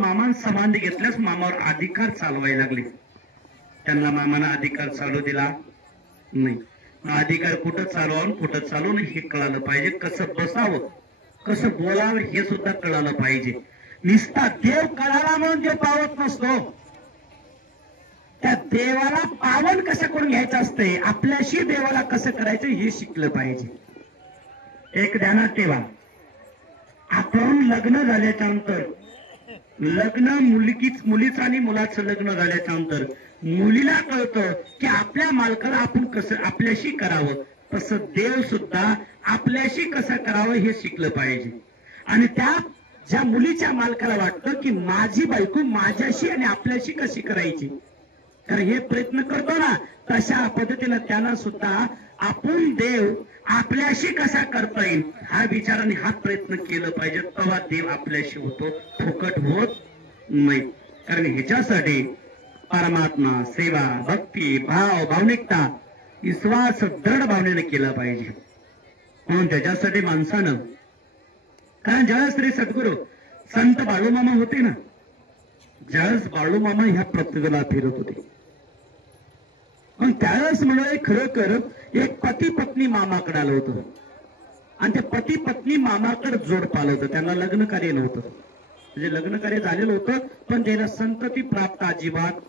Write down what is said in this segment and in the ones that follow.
मामान समाधी घेतल्यास मामावर अधिकार चालवायला लागले. त्यांना मामानं अधिकार चालू दिला नाही. अधिकार कुठं चालवावं कुठं चालू नाही हे कळालं पाहिजे. कसं बसावं कसं बोलावं हे सुद्धा कळालं पाहिजे. निस्ता देव कळाला म्हणून देव पावत नसतो. त्या देवाला पावन कसं करून घ्यायचं असतंय, आपल्याशी देवाला कसं करायचं हे शिकलं पाहिजे. एक ध्यानात ठेवा, आपण लग्न झाल्याच्या नंतर मुलीचं आणि मुलाचं लग्न झाल्याच्या नंतर मुलीला कळतं की आपल्या मालकाला आपण कसं आपल्याशी करावं, तसं देव सुद्धा आपल्याशी कसं करावं हे शिकलं पाहिजे. आणि त्या ज्या मुलीच्या मालकाला वाटतं की माझी बायको माझ्याशी आणि आपल्याशी कशी करायची, तर हे प्रयत्न करतो ना, तशा पद्धतीनं त्यांना सुद्धा आपण देव आपल्याशी कसा करता येईल हा विचार आणि हा प्रयत्न केलं पाहिजे. तेव्हा देव आपल्याशी होतो, फुकट होत नाही. कारण ह्याच्यासाठी परमात्मा, सेवा, भक्ती, भावनिकता, विश्वास दृढ भावनेने केला पाहिजे. म्हणून त्याच्यासाठी माणसानं, कारण ज्यावेळेस श्री सद्गुरू संत बाळूमामा होते ना, ज्यावेळेस बाळूमामा ह्या पृथ्वीला फिरत होते, पण त्यावेळेस म्हणजे खरोखर एक पती पत्नी मामाकडे आलं होतं. आणि ते पती पत्नी मामाकडे जोड पालं होतं. त्यांना लग्न कार्य नव्हतं, म्हणजे लग्न कार्य झालेलं होतं पण त्याला संतती प्राप्त अजिबात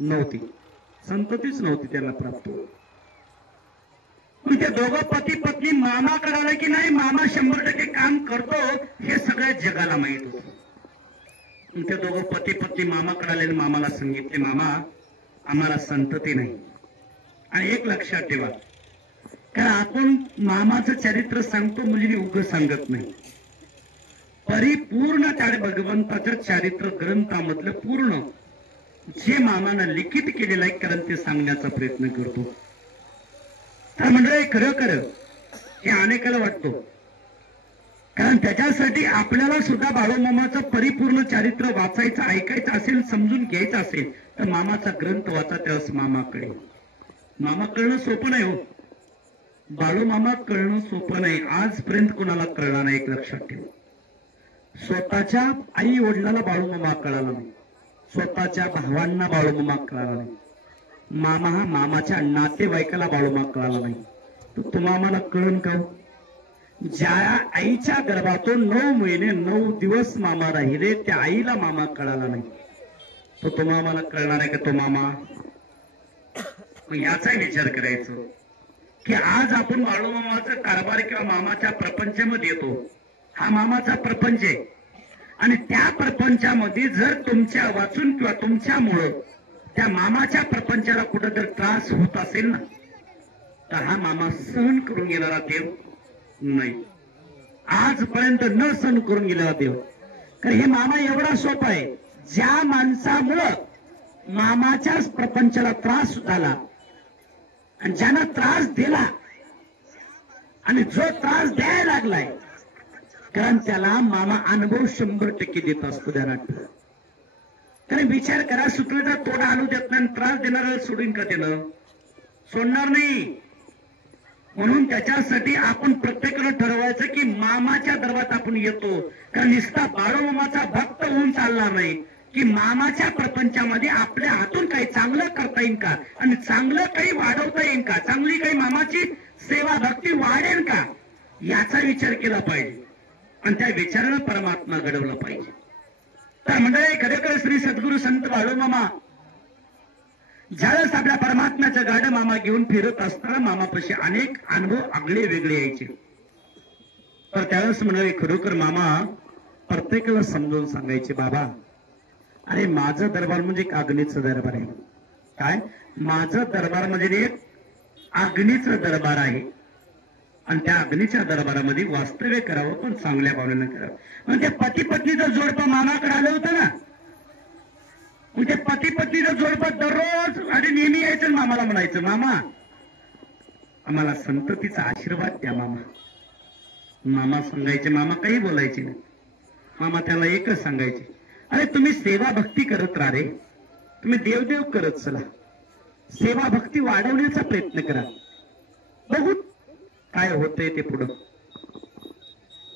नव्हती. संततीच नव्हती त्याला प्राप्त. ते दोघं पती पत्नी मामाकडे आले की नाही, मामा 100% काम करतो हे सगळ्या जगाला माहित होतं. ते दोघं पती पत्नी मामाकडे आले आणि मामाला सांगितले, मामा आम्हाला संतती नाही. आणि एक लक्षात ठेवा, कारण आपण मामाचं चरित्र सांगतो मुलीने उग सांगत नाही. परिपूर्ण त्या भगवंताच्या चारित्र ग्रंथामधलं पूर्ण जे मामानं लिखित केलेलं आहे कारण ते सांगण्याचा प्रयत्न करतो. तर मंडळी खरोखर हे अनेकाला वाटतो, कारण त्याच्यासाठी आपल्याला सुद्धा बाळूमामाचं परिपूर्ण चारित्र वाचायचं, ऐकायचं असेल, समजून घ्यायचं असेल तर मामाचा ग्रंथ वाचा. त्यावेळेस मामाकडे मामा कळणं सोपं नाही हो. बाळूमामा कळणं सोपं नाही. आजपर्यंत कोणाला कळणार नाही. एक लक्षात ठेवा, स्वतःच्या आई वडिलाला बाळूमामा कळाला नाही, स्वतःच्या भावांना बाळूमामा कळाला नाही, मामा हा मामाच्या नातेवाईकाला बाळूमामा कळाला नाही. तर तुम्हाला मला कळून का? ज्या आईच्या गर्भातून 9 महिने 9 दिवस मामा राहिले त्या आईला मामा कळाला नाही, तो तुम्हाला मला कळणार आहे का तो मामा? याचा विचार करायचो की आज आपण बाळूमामाचा कारभार किंवा मामाच्या प्रपंचामध्ये येतो. हा मामाचा प्रपंच आहे आणि त्या प्रपंचामध्ये जर तुमच्या वाचून किंवा तुमच्यामुळं त्या मामाच्या प्रपंचाला कुठं जर त्रास होत असेल ना, तर हा मामा सहन करून गेलेला देव नाही. आजपर्यंत न सहन करून गेलेला देव. कारण हे मामा एवढा सोपा आहे, ज्या माणसामुळं मामाच्याच प्रपंचाला त्रास झाला आणि ज्यानं त्रास दिला आणि जो त्रास द्यायला लागलाय, कारण त्याला मामा अनुभव 100% देत असतो. ध्यानात. कारण विचार करा, सुटलेला तोडा आणू देत नाही, त्रास देणार सोडून का त्यानं? सोडणार नाही. म्हणून त्याच्यासाठी आपण प्रत्येकानं ठरवायचं की मामाच्या दरबारात आपण येतो. कारण नुसता बाळूमामाचा भक्त होऊन चालणार नाही, की मामाच्या प्रपंचामध्ये आपल्या हातून काही चांगलं करता येईल का, आणि चांगलं काही वाढवता येईल का, चांगली काही मामाची सेवा भक्ती वाढेल का, याचा विचार केला पाहिजे. आणि त्या विचारानं परमात्मा घडवला पाहिजे. तर मंडळी खरोखर श्री सद्गुरू संत बाळूमामा ज्यावेळेस आपल्या परमात्म्याचं गाडं मामा घेऊन फिरत असताना मामापाशी अनेक अनुभव आगळे वेगळे यायचे. तर त्यावेळेस मंडळी खरोखर मामा प्रत्येकाला समजून सांगायचे, बाबा अरे माझं दरबार म्हणजे एक अग्नीचं दरबार आहे. काय? माझं दरबार म्हणजे एक अग्नीचं दरबार आहे आणि त्या अग्नीच्या दरबारामध्ये वास्तव्य करावं, पण चांगल्या भावनेनं करावं. म्हणजे पती पत्नीचं जोडपं मामाकडे आलं होतं ना, म्हणजे पती पत्नीचं जोडपं दररोज आणि नेहमी यायचं, मामाला म्हणायचं, मामा आम्हाला संततीचा आशीर्वाद द्या मामा. मामा सांगायचे, मामा काही बोलायचे नाही. मामा त्याला एकच सांगायचे, अरे तुम्ही सेवा भक्ती करत राहा रे, तुम्ही देवदेव करत चला, सेवा भक्ती वाढवण्याचा प्रयत्न करा, बघू काय होतंय ते पुढं.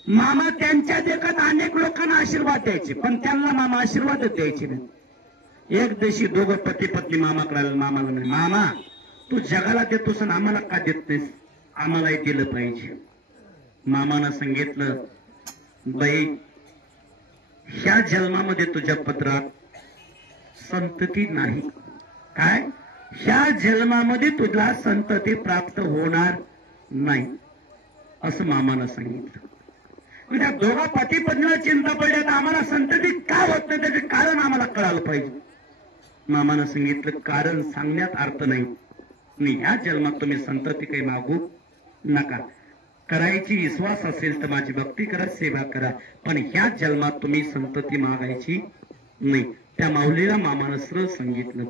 मामा त्यांच्या देखत अनेक लोकांना आशीर्वाद द्यायचे, पण त्यांना मामा आशीर्वादच द्यायचे नाही. एक दिवशी दोघं पती पत्नी मामाकडे आले. मामाला म्हणे, मामा तू जगाला देतोस आणि आम्हाला का देत नाहीस? आम्हालाही दिलं पाहिजे. मामानं सांगितलं, बाई ह्या जन्मामध्ये तुझ्या पदरात संतती नाही. काय? ह्या जन्मामध्ये तुला संतती प्राप्त होणार नाही असं मामानं सांगितलं. म्हणजे दोघा पती पत्नीला चिंता पडली, तर आम्हाला संतती का होत नाही त्याचे कारण आम्हाला कळालं पाहिजे. मामानं सांगितलं, कारण सांगण्यात अर्थ नाही. ह्या जन्मात तुम्ही संतती काही मागू नका. करायची विश्वास असेल तर माझी भक्ती करा, सेवा करा, पण ह्या जन्मात तुम्ही संतती मागायची नाही. त्या माऊलीला मामानं सरळ सांगितलं.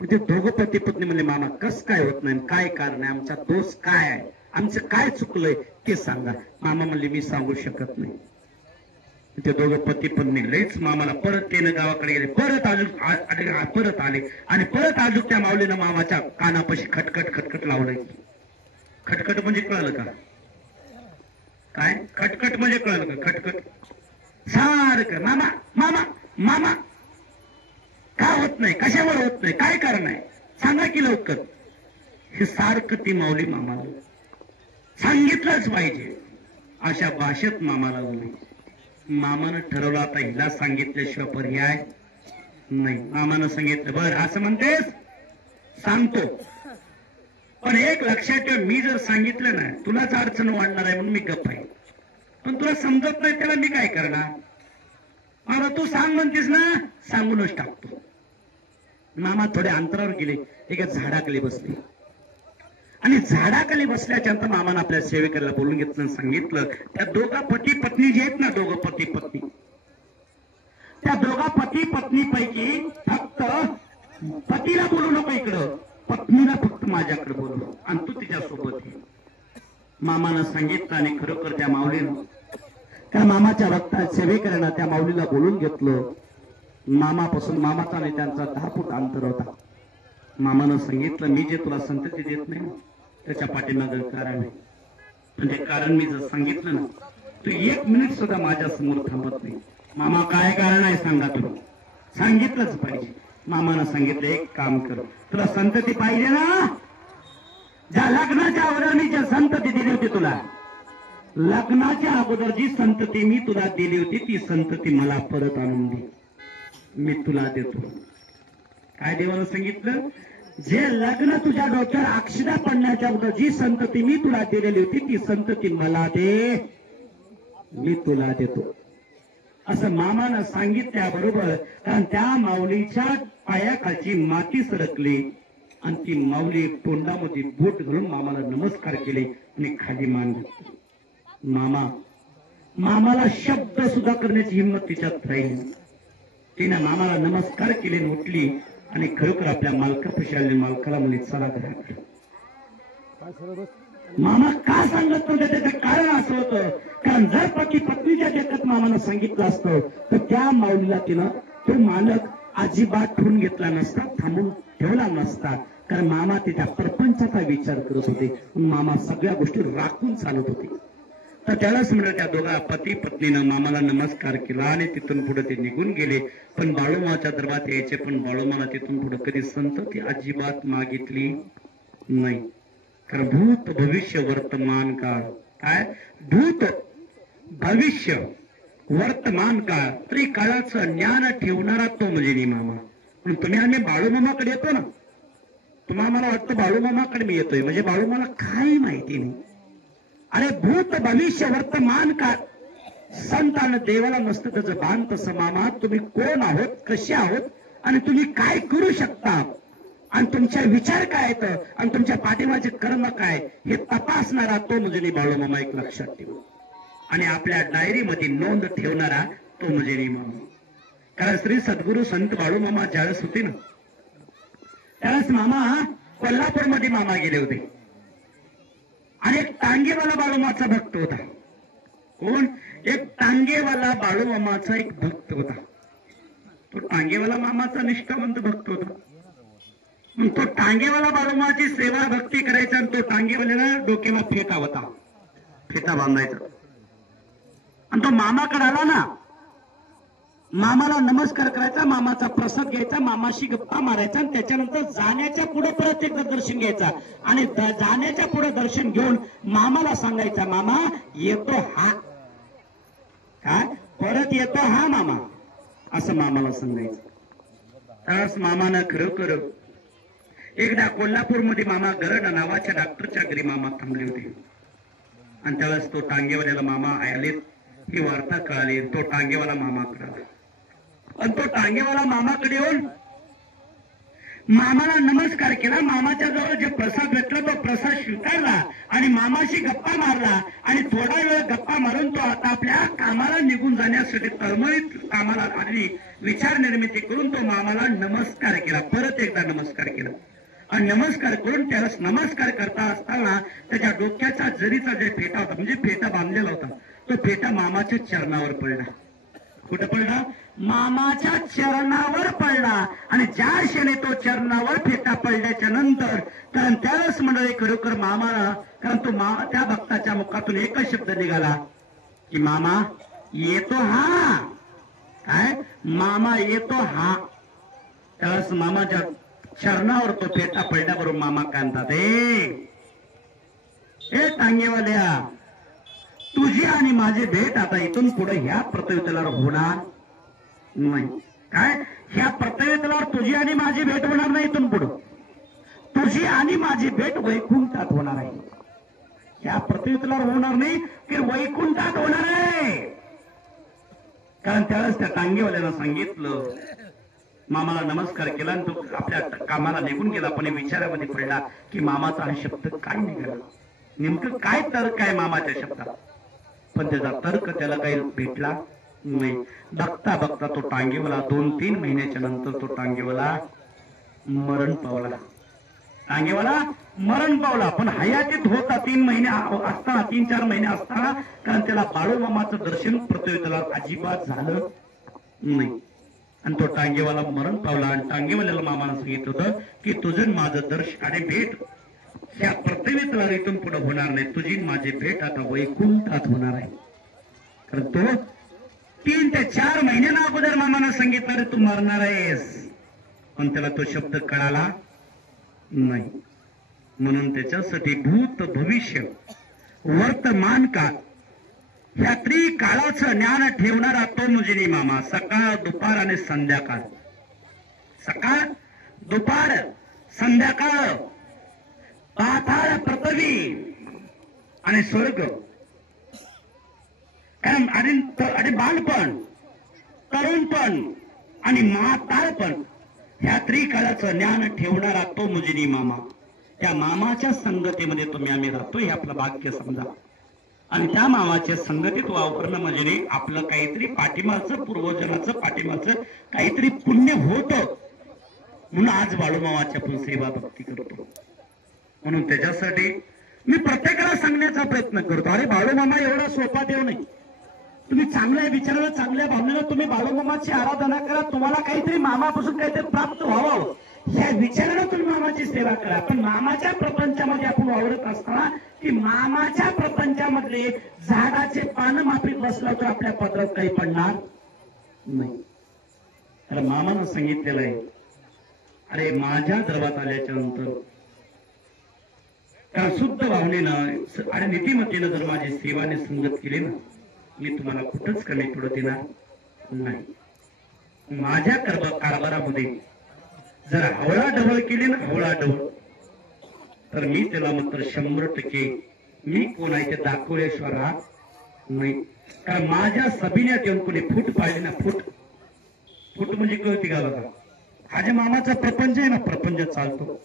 म्हणजे दोघं पती पत्नी म्हणले, मामा कस काय होत नाही, काय कारण आहे, आमचा दोष काय आहे, आमचं काय चुकलंय ते सांगा. मामा म्हणले, मी सांगू शकत नाही. ते दोघं पती पत्नी लयच मामाला परत त्यानं गावाकडे गेले. परत आले आणि परत आजू त्या माऊलीनं मामाच्या कानापाशी खटखट खटखट लावलंय. खटखट म्हणजे कळलं का? काय खटखट म्हणजे कळलं का? खटखट सारखं मामा मामा मामा का होत नाही, कशावर होत नाही, काय कारण आहे सांगा की लवकर. हे सारखं ती माऊली मामाला सांगितलंच पाहिजे अशा भाषेत मामाला बोलली. मामानं ठरवलं आता हिला सांगितल्याशिवाय पर्याय नाही. मामानं सांगितलं, बर असं म्हणतेस सांगतो, पण एक लक्षात ठेव, मी जर सांगितलं ना तुलाच अडचण वाढणार आहे म्हणून मी गप्प आहे, पण तुला समजत नाही त्याला मी काय करणार. मला तू सांग म्हणतेस ना, सांगूनच टाकतो. मामा थोडे अंतरावर गेले, एका झाडाखाली बसले आणि झाडाखाली बसल्याच्या नंतर मामानं आपल्या सेवेकरला बोलून घेतलं, सांगितलं त्या दोघा पती पत्नी जे आहेत ना, दोघं पती पत्नी, त्या दोघा पती पत्नी पैकी फक्त पतीला बोलू नको इकडं, पत्नीला फक्त माझ्याकडे बोलू आणि तू तिच्यासोबत ये. मामानं सांगितलं आणि खरोखर त्या माऊलीनं त्या मामाच्या भक्ता सेवेकरांना त्या माऊलीला बोलून घेतलं. मामापासून मामाचा आणि त्यांचा 10 फूट अंतर होता. मामानं सांगितलं, मी जे तुला संतती देत नाही त्याच्या पाठीमागं कारण आहे. म्हणजे कारण मी जर सांगितलं ना, तू 1 मिनिट सुद्धा माझ्या समोर थांबत नाही. मामा काय कारण आहे सांगा, तुम्ही सांगितलंच पाहिजे. मामानं सांगितलं, एक काम कर, तुला संतती पाहिजे ना, ज्या लग्नाच्या अगोदर मी जी संतती दिली होती तुला, लग्नाच्या अगोदर जी संतती मी तुला दिली होती ती संतती मला परत आणून दे, मी तुला देतो. काय देवानं सांगितलं, जे लग्न तुझ्या डोक्यावर अक्षदा पडण्याच्या अगोदर जी संतती मी तुला दिलेली होती ती संतती मला दे, मी तुला देतो असं मामानं सांगितल्याबरोबर, कारण त्या माऊलीच्या पायाखालची माती सरकली आणि ती माऊली तोंडामध्ये बोट घालून मामाला नमस्कार केले आणि खाली मान घेतली. मामाला शब्द सुद्धा करण्याची हिंमत तिच्यात राहिली. तिने मामाला नमस्कार केले, उठली आणि खरोखर आपल्या मालकापाशी आले. मालकाला म्हणले, चला घराकडे. मामा का सांगत नव्हते त्याचं कारण असं होतं, कारण जर पती पत्नीच्या देखत मामानं सांगितलं असतं तर त्या माऊलीला तिनं तो मालक अजिबात ठेवून घेतला नसता, थांबून ठेवला नसता. कारण मामा तिच्या प्रपंचाचा विचार करत होते, मामा सगळ्या गोष्टी राखून चालत होते. तर त्यालाच म्हणलं, त्या दोघा पती पत्नीनं मामाला नमस्कार केला आणि तिथून पुढे ते निघून गेले. पण बाळूमाच्या दरबारात यायचे, पण बाळूमाला तिथून पुढे कधी संतती अजिबात मागितली नाही. कारण भूत भविष्य वर्तमान काळ, काय भूत भविष्य वर्तमान काळ त्रिकाळाचं ज्ञान ठेवणारा तो म्हणजे मामा. पण तुम्ही आम्ही बाळूमामाकडे येतो ना, तुम्हाला मला वाटतं बाळूमामाकडे मी येतोय म्हणजे बाळूमाला काही माहिती नाही. अरे भूत भविष्य वर्तमान काळ संत आणि देवाला नसतं त्याचं भान. तसं मामा तुम्ही कोण आहोत, कसे आहोत आणि तुम्ही काय करू शकता आणि तुमचा विचार काय येतं आणि तुमच्या पाठीमागचे कर्म काय हे तपासणारा तो म्हणजे बाळूमामा. एक लक्षात ठेवा आणि आपल्या डायरीमध्ये नोंद ठेवणारा तो म्हणजे मामा. कारण श्री सद्गुरु संत बाळूमामा ज्यावेळेस होते ना, त्यावेळेस मामा कोल्हापूरमध्ये मामा गेले होते आणि एक टांगेवाला बाळूमाचा भक्त होता. कोण? एक टांगेवाला बाळूमामाचा एक भक्त होता. तो टांगेवाला मामाचा निष्ठावंत भक्त होता. मग तो टांगेवाला बाळूमाची सेवा भक्ती करायचा आणि तो टांगेवाल्याला डोक्याला फेटा होता, फेटा बांधायचा. आणि तो मामाकडे आला ना, मामाला नमस्कार करायचा, मामाचा प्रसाद घ्यायचा, मामाशी गप्पा मारायचा आणि त्याच्यानंतर जाण्याच्या पुढे परत एकदा दर्शन घ्यायचा आणि जाण्याच्या पुढे दर्शन घेऊन मामाला सांगायचा, मामा येतो हा, काय परत येतो हा मामा, असं मामाला सांगायचं. त्यावेळेस मामानं खरोखर एकदा कोल्हापूरमध्ये मामा गरड नावाच्या डॉक्टरच्या घरी मामा थांबले होते आणि त्यावेळेस तो टांगेवाल्याला मामा आले, ही वार्ता कळाली. तो टांगेवाला मामाकडे आला आणि तो टांगेवाला मामाकडे येऊन मामाला नमस्कार केला. मामाच्या जवळ जे प्रसाद भेटला तो प्रसाद स्वीकारला आणि मामाशी गप्पा मारला आणि थोडा वेळ गप्पा मारून तो आता आपल्या कामाला निघून जाण्यासाठी तळमळीत कामाला आणि विचार निर्मिती करून तो मामाला नमस्कार केला, परत एकदा नमस्कार केला आणि नमस्कार करून त्यावेळेस नमस्कार करता असताना त्याच्या डोक्याचा जरीचा जे फेटा होता, म्हणजे फेटा बांधलेला होता, तो फेटा मामाच्या चरणावर पडला. कुठं पडला? मामाच्या चरणावर पडला. आणि ज्या क्षणी तो चरणावर फेटा पडल्याच्या नंतर, कारण त्यावेळेस मंडळी खरोखर मामाला, कारण तो त्या भक्ताच्या मुखातून एकच शब्द निघाला की मामा येतो हा, काय मामा येतो हा. त्यावेळेस मामाच्या चरणावर तो फेटा पडल्याबरोबर मामा काय म्हणतात, ए टांगेवाल्या, तुझी आणि माझी भेट आता इथून पुढे ह्या पृथ्वीतलावर होणार नाही. काय ह्या पृथ्वीतलावर तुझी आणि माझी भेट होणार नाही, इथून पुढे तुझी आणि माझी भेट वैकुंठात होणार आहे. ह्या पृथ्वीतलावर होणार नाही की वैकुंठात होणार आहे. कारण त्यावेळेस त्या टांगेवाल्यानं सांगितलं, मामाला नमस्कार केला आणि तो आपल्या कामाला निघून गेला. पण विचारामध्ये पडला की मामाचा हा शब्द काय निघाला, नेमकं काय तर्क आहे मामाच्या शब्दात. पण त्याचा तर्क त्याला काही भेटला नाही. बघता बघता तो टांगेवाला 2-3 महिन्याच्या नंतर तो टांगेवाला मरण पावला. टांगेवाला मरण पावला, पण हयातीत होता 3 महिने असताना, 3-4 महिने असताना, कारण त्याला बाळूमामाचं दर्शन पृथ्वीतलावर अजिबात झालं नाही. आणि तो टांगेवाला मरण पावला आणि टांगेवाल्याला मामानं सांगितलं होतं की तुझं माझं दर्शन आणि भेट ह्या पृथ्वीतला इथून पुढे होणार नाही, तुझी माझी भेट आता वैकुंठात होणार आहे. कारण तो 3 ते 4 महिन्यांना अगोदर मामानं सांगितलं रे तू मरणार आहेस, पण त्याला तो शब्द कळाला नाही. म्हणून त्याच्यासाठी भूत भविष्य वर्तमान काळ ह्या त्रिकाळाचं ज्ञान ठेवणारा तो मुजिनी मामा. सकाळ दुपार आणि संध्याकाळ, सकाळ दुपार संध्याकाळ, पाताळ पृथ्वी आणि स्वर्ग, आणि बालपण, तरुणपण आणि म्हातारपण, ह्या त्रिकाळाचं ज्ञान ठेवणारा तो मुजिनी मामा. त्या मामाच्या संगतीमध्ये तुम्ही आम्ही राहतो, हे आपलं भाग्य समजा. आणि त्या मामाच्या संगतीत वावरणं म्हणजे आपलं काहीतरी पाठीमागचं, पूर्वजनाचं पाठीमागचं काहीतरी पुण्य होतं. म्हणून आज बाळूमामाची आपण सेवा भक्ती करतो. म्हणून त्याच्यासाठी मी प्रत्येकाला सांगण्याचा प्रयत्न करतो, अरे बाळूमामा एवढा सोपा देव नाही. तुम्ही चांगल्या विचाराला, चांगल्या भावनेला तुम्ही बाळूमामाची आराधना करा, तुम्हाला काहीतरी मामापासून काहीतरी प्राप्त व्हावं ह्या विचारानं तुम्ही मामाची सेवा करा. पण मामाच्या प्रपंचामध्ये आपण वावरत असताना की मामाच्या प्रपंचामधले झाडाचे पानं माफीत बसला तर आपल्या पदरात काही पडणार नाही. तर मामानं सांगितलेलं आहे, अरे माझ्या दरबारात आल्याच्या नंतर कारण शुद्ध भावनेनं आणि नीतिमत्तेनं जर माझी सेवाने संगत केली ना, मी तुम्हाला कुठंच कमी पडू देणार नाही. माझ्या कारभारामध्ये जर हवळा डबळ केली ना, हवळा डबळ, तर मी त्याला मात्र 100% मी कोण आहे ते दाखवल्याशिवाय राहत नाही. कारण माझ्या सभिन्यात येऊन कोणी फूट पाहिजे ना, फूट म्हणजे कळती का बघा, हा जे मामाचा प्रपंच आहे ना, प्रपंच चालतो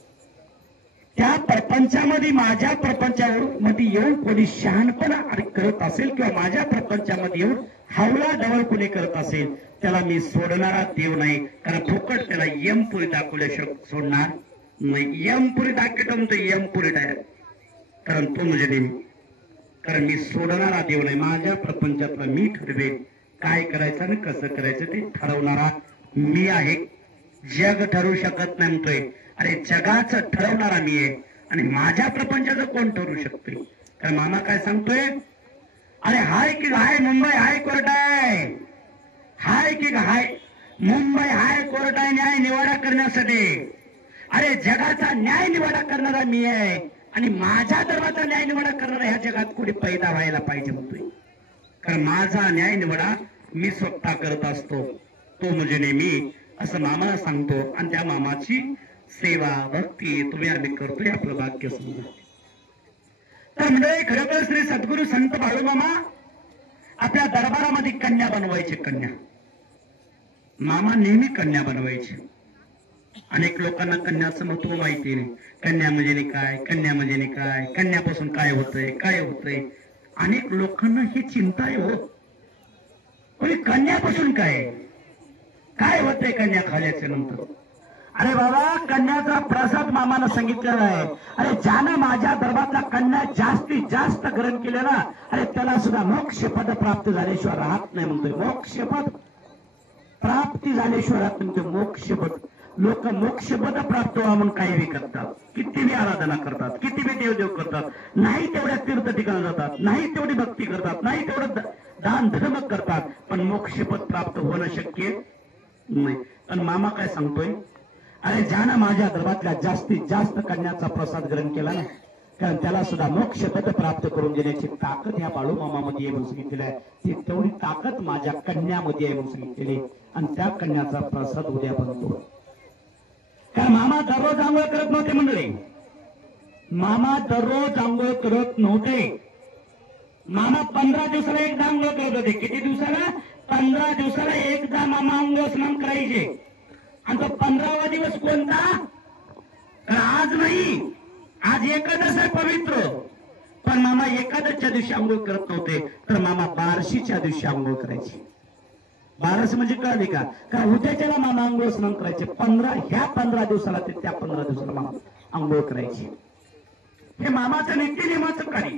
त्या प्रपंचामध्ये, माझ्या प्रपंचामध्ये येऊन कोणी शहाणपणा करत असेल किंवा माझ्या प्रपंचामध्ये येऊन हवला डवळ कोणी करत असेल, त्याला मी सोडणारा देव नाही. कारण फुकट त्याला यमपुरी दाखवल्याशिवाय सोडणार नाही. यमपुरी दाखवतो म्हणतो, यमपुरी डायरेक्ट, कारण तो म्हणजे नेहमी, कारण मी सोडणारा देव नाही. माझ्या प्रपंचातला मी ठरवेन काय करायचं आणि कसं करायचं ते ठरवणारा मी आहे. जग ठरवू शकत नाही म्हणतोय, अरे जगाचं ठरवणारा मी आहे आणि माझ्या प्रपंचाचं कोण ठरवू शकतोय. कारण मामा काय सांगतोय, अरे हाय की हाय मुंबई हायकोर्ट आहे, हाय की हाय मुंबई हायकोर्ट आहे न्याय निवाडा करण्यासाठी. अरे जगाचा न्याय निवाडा करणारा मी आहे आणि माझ्या धर्माचा न्याय निवाडा करणारा ह्या जगात कुठे पैदा व्हायला पाहिजे म्हणतोय. कारण माझा न्याय निवाडा मी स्वतः करत असतो, तो म्हणजे नेहमी असं मामाला सांगतो. आणि त्या मामाची सेवा भक्ती तुम्ही आम्ही करतोय, आपलं भाग्य समजा. तर म्हणजे खरं तर श्री सद्गुरू संत बाळूमामा आपल्या दरबारामध्ये कन्या बनवायचे. कन्या मामा नेहमी कन्या बनवायचे. अनेक लोकांना कन्याचं महत्व माहिती नाही. कन्या म्हणजे काय, कन्या म्हणजे काय, कन्यापासून काय होतंय, काय होतंय. अनेक लोकांना ही चिंता आहे हो. कन्यापासून काय काय होतंय कन्या खाल्याच्या नंतर. अरे बाबा कन्याचा प्रसाद मामानं सांगितलेला आहे. अरे ज्यानं माझ्या दरबारला कन्या जास्तीत जास्त ग्रहण केले ना, अरे त्याला सुद्धा मोक्षपद प्राप्त झाल्याशिवाय राहत नाही म्हणतोय. मोक्षपद प्राप्ती झाल्याशिवाय राहत म्हणतोय. मोक्षपद लोक मोक्षपद प्राप्त व्हा म्हणून काही बी करतात, किती बी आराधना करतात, किती बी देवदेव करतात, नाही तेवढ्या तीर्थ ठिकाणी जातात, नाही तेवढी भक्ती करतात, नाही तेवढं दान धर्म करतात, पण मोक्षपद प्राप्त होणं शक्य नाही. पण मामा काय सांगतोय, अरे ज्यानं माझ्या दरबारातल्या जास्तीत जास्त कन्याचा प्रसाद ग्रहण केला ना, कारण त्याला सुद्धा मोक्षपद प्राप्त करून देण्याची ताकद ह्या बाळूमामामध्ये आहे म्हणून सांगितलेलं आहे. ती तेवढी ताकद माझ्या कन्यामध्ये आहे म्हणून सांगितलेली. आणि त्या कन्याचा प्रसाद उद्या बनतो. कारण मामा दररोज आंघोळ करत नव्हते मंडळी. मामा दररोज आंघोळ करत नव्हते. मामा 15 दिवसाला एकदा आंघोळ करत होते. किती दिवसाला? 15 दिवसाला एकदा मामा आंघोळ स्नान करायचे. आणि तो 15वा दिवस कोणता? आज नाही, आज एकादश आहे पवित्र. पण मामा एकादशच्या दिवशी आंघोळ करत नव्हते, तर मामा बारशीच्या दिवशी आंघोळ करायचे. बारस म्हणजे कळले का? कारण उद्याच्याला मामा आंघोळ स्नान करायचे. 15 दिवसाला ते त्या 15 दिवसाला मामा आंघोळ करायचे. हे मामाचं नित्यनियमाचं कार्य.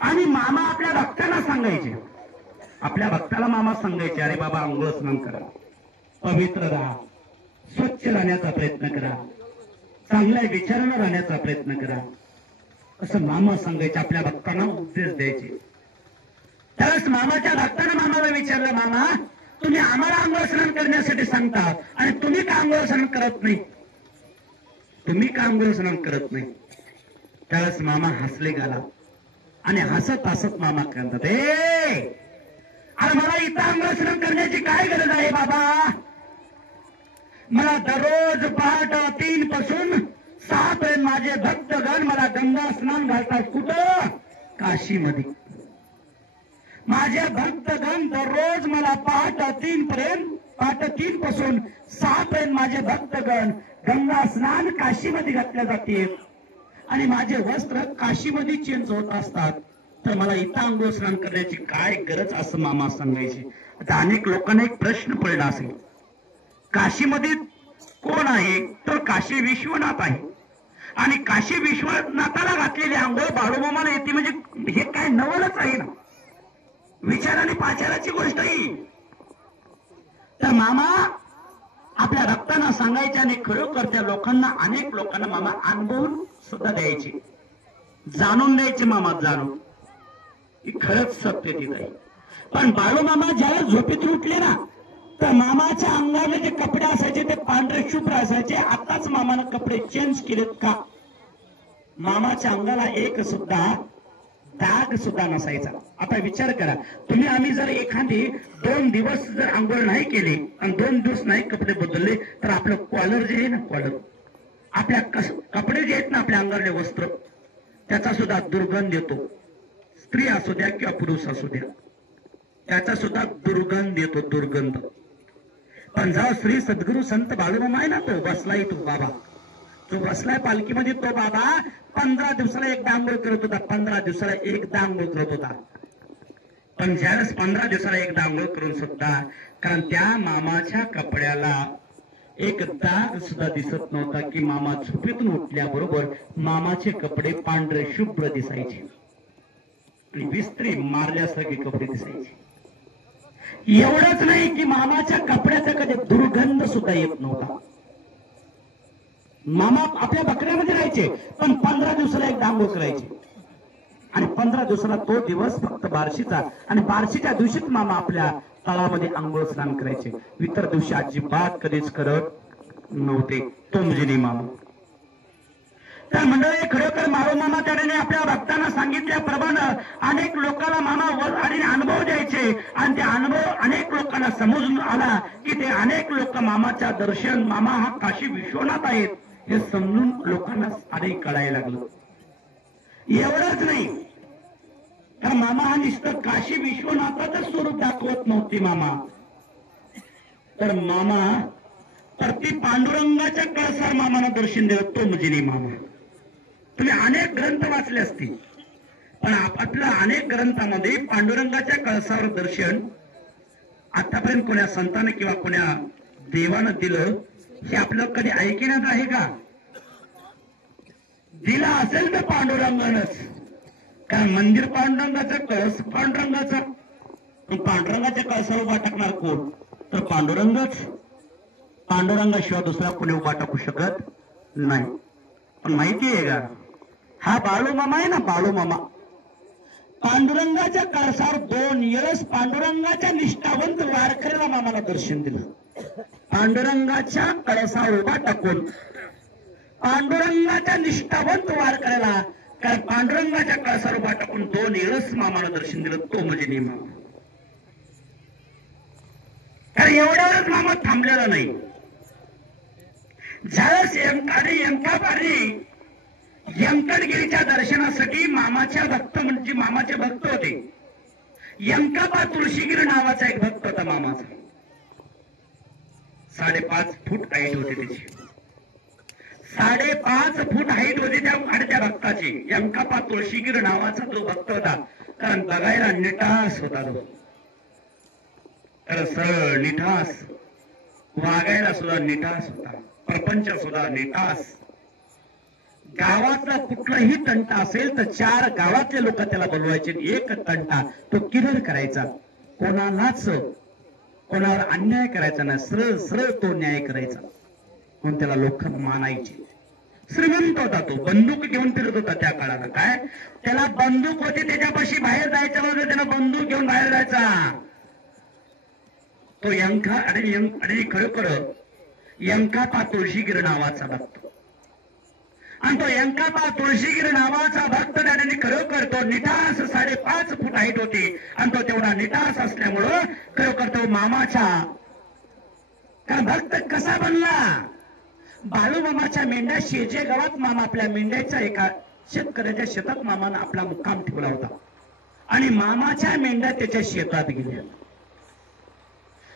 आणि मामा आपल्या भक्ताला सांगायचे, आपल्या भक्ताला मामा सांगायचे, अरे बाबा आंघोळ स्नान करा, पवित्र राहा, स्वच्छ राहण्याचा प्रयत्न करा, चांगल्या विचारानं राहण्याचा प्रयत्न करा, असं मामा सांगायचे. आपल्या भक्तांना उपदेश द्यायचे. त्यावेळेस मामाच्या भक्तानं मामाला विचारलं, मामा तुम्ही आम्हाला आंघोळ स्नान करण्यासाठी सांगता आणि तुम्ही का आंघोळ स्नान करत नाही, तुम्ही का आंघोळ स्नान करत नाही. त्यावेळेस मामा हसले गाला आणि हसत हसत मामा म्हणतात, अरे मला इथं आंघोळ स्नान करण्याची काय गरज आहे बाबा. मला दररोज पहाटे 3 पासून 6 पर्यंत माझे भक्तगण मला गंगा स्नान घालतात. कुठं? काशीमध्ये. माझे भक्तगण दररोज मला पहाटे 3 पासून 6 पर्यंत माझे भक्तगण गंगा स्नान काशीमध्ये घातल्या जाते आणि माझे वस्त्र काशीमध्ये चेंज होत असतात. तर मला इथं आंघोळ स्नान करण्याची काय गरज, असं मामा सांगायचे. आता अनेक लोकांना एक प्रश्न पडला असेल, काशीमध्ये कोण आहे? तर काशी विश्वनाथ आहे. आणि काशी विश्वनाथाला घातलेली आंघोळ बाळूमामाला येते म्हणजे हे काय नवलच आहे ना, विचाराने पाचाराची गोष्ट ही. तर मामा आपल्या रक्ताना सांगायचे आणि खरोखर त्या लोकांना, अनेक लोकांना मामा अनुभवून सुद्धा द्यायचे, जाणून द्यायचे. मामा जाणून खरंच सत्य तिथं आहे. पण बाळूमामा ज्याला झोपेतून उठले ना, तर मामाच्या अंगाने जे कपडे असायचे ते पांढरे शुभ्र असायचे. आताच मामानं कपडे चेंज केलेत का? मामाच्या अंगाला एक सुद्धा डाग सुद्धा नसायचा. आता विचार करा तुम्ही, आम्ही जर एखादी 2 दिवस जर आंघोळ नाही केली आणि 2 दिवस नाही कपडे बदलले, तर आपलं कॉलर जे आहे ना, कॉलर आपल्या कपडे जे आहेत ना, आपल्या अंगावरले वस्त्र, त्याचा सुद्धा दुर्गंध येतो. स्त्री असू द्या किंवा पुरुष असू द्या, त्याचा सुद्धा दुर्गंध येतो, दुर्गंध. पण जेव्हा श्री सद्गुरू संत बाळूमामा आहे ना, तो बसलाय, तो बाबा जो बसलाय पालखीमध्ये, तो बाबा 15 दिवसाला एकदा आंघोळ करत होता. 15 दिवसाला एकदा आंघोळ करत होता. पण ज्यावेळेस 15 दिवसाला एकदा आंघोळ करून सुद्धा, कारण त्या मामाच्या कपड्याला एक डाग सुद्धा दिसत नव्हता की मामा झोपेतून उठल्याबरोबर मामाचे कपडे पांढरे शुभ्र दिसायचे आणि विस्त्री मारल्यासारखे कपडे दिसायचे. एवढंच नाही की मामाच्या कपड्याचा कधी दुर्गंध सुद्धा येत नव्हता. मामा आपल्या बकऱ्यामध्ये राहायचे, पण 15 दिवसाला एकदा आंघोळ करायचे. आणि 15 दिवसाला तो दिवस फक्त बार्शीचा, आणि बार्शीच्या दिवशीच मामा आपल्या तळामध्ये आंघोळ स्नान करायचे. इतर दिवशी अजिबात कधीच करत नव्हते. तो म्हणजे मामा. तर मंडळी, खरोखर माळू मामा त्याने आपल्या भक्तांना सांगितल्याप्रमाणे अनेक लोकांना मामा आणि अनुभव द्यायचे, आणि ते अनुभव अनेक लोकांना समजून आला की ते अनेक लोक मामाच्या दर्शन, मामा हा काशी विश्वनाथ आहेत हे समजून लोकांना अनेक कळायला लागलं. एवढंच नाही तर मामा हा नुसतं काशी विश्वनाथाचं स्वरूप दाखवत नव्हते मामा, तर मामा तर ती पांडुरंगाच्या कळसार मामाला दर्शन दिलं. तो म्हणजे मामा. तुम्ही अनेक ग्रंथ वाचले असतील, पण आपल्या अनेक ग्रंथामध्ये पांडुरंगाच्या कळसावर दर्शन आतापर्यंत कोण्या संतानं किंवा कोण्या देवानं दिलं हे आपलं कधी ऐकण्यात आहे का? दिला असेल तर पांडुरंगानंच. कारण मंदिर पांडुरंगाचं, कळस पांडुरंगाचा. पांडुरंगाच्या कळसावर उभा टाकणार कोण? तर पांडुरंगच. पांडुरंगाशिवाय दुसरा कोणी उभा टाकू शकत नाही. पण माहिती आहे का, हा बाळू मामा आहे ना, बाळू मामा पांडुरंगाच्या कळसावर 2 वेळेस पांडुरंगाच्या निष्ठावंत वारकऱ्याला मामाला दर्शन दिलं. पांडुरंगाच्या कळसावर उभा टाकून पांडुरंगाच्या निष्ठावंत वारकऱ्याला, कारण पांडुरंगाच्या कळसावर उभा टाकून 2 वेळेस मामाला दर्शन दिलं. तो म्हणजे मामा. कारण एवढ्यावरच मामा थांबलेला नाही. ज्यावेळेस यंकटगिरीच्या दर्शनासाठी मामाच्या भक्त, म्हणजे मामाचे भक्त होते. यंकाबा तुळशीगिरी नावाचा एक भक्त होता मामाचा. 5.5 फूट हाईट होती त्याची. 5.5 फूट हाईट होती त्या भक्ताची. यंकाबा तुळशीगिरी नावाचा तो भक्त होता. कारण बघायला निटास होता तो. तर सरळ निटास, वागायला सुद्धा निटास होता, प्रपंच सुद्धा निटास. गावातला कुठलाही तंटा असेल तर 4 गावातले लोक त्याला बोलवायचे. एक तंटा तो क्लिअर करायचा. कोणावर अन्याय करायचा नाही, सरळ सरळ तो न्याय करायचा. म्हणून त्याला लोक मानायचे. श्रीमंत होता तो. बंदूक घेऊन फिरत होता त्या काळाला. काय त्याला बंदूक होती, त्याच्यापाशी बाहेर जायचं होतं, त्याला बंदूक घेऊन बाहेर जायचा तो. यंका आणि खरोखर यंकाबा तुळशीगिरी नावाचा भक्त. आणि तो यंकाबा तुळशीगिरी नावाचा भक्त त्याने खरोखर तो निटास 5.5 फूट हाईट होती. आणि तो तेवढा निटास असल्यामुळं खरोखर तो मामाच्या, कारण भक्त कसा बनला? बाळू मामाच्या मेंढ्या शेजे गावात मामा आपल्या मेंढ्याच्या एका शेतकऱ्याच्या शेतात मामानं आपला मुक्काम ठेवला होता. आणि मामाच्या मेंढ्या त्याच्या शेतात गेल्या.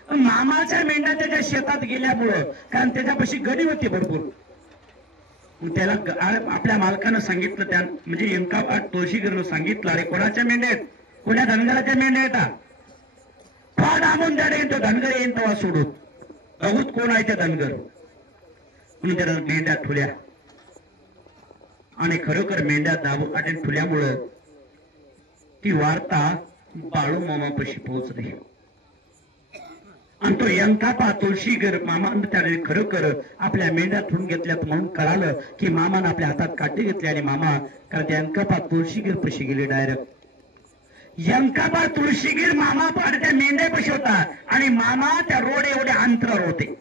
मामाच्या मेंढ्या त्याच्या शेतात गेल्यामुळं, कारण त्याच्यापाशी गडी होती भरपूर, त्याला आपल्या मालकानं सांगितलं, त्या म्हणजे यंकाबा तुळशीगिरीनं सांगितलं, अरे कोणाच्या मेंढ्या आहेत? कोण्या धनगराच्या मेंढ्या येतात? फार दामून त्याने येतो, धनगर येईन तेव्हा सोडून बघूत कोण आहे ते धनगर. म्हणून त्याला मेंढ्या ठुल्या. आणि खरोखर मेंढ्या दाबून आणि ठुल्यामुळं ती वार्ता बाळू मामापाशी पोहोचली. आणि तो यंकाबा तुळशीगिरी मामा त्याने खरोखर आपल्या मेंढ्या ठेवून घेतल्यात म्हणून कळालं की मामानं आपल्या हातात काठी घेतली. आणि मामा कारण यंकाबा तुळशीगिरी पशी गेले डायरेक्ट. यंकाबा तुळशीगिरी मामा त्या मेंढ्या पशी होता. आणि मामा त्या रोड एवढ्या अंतरावर होते.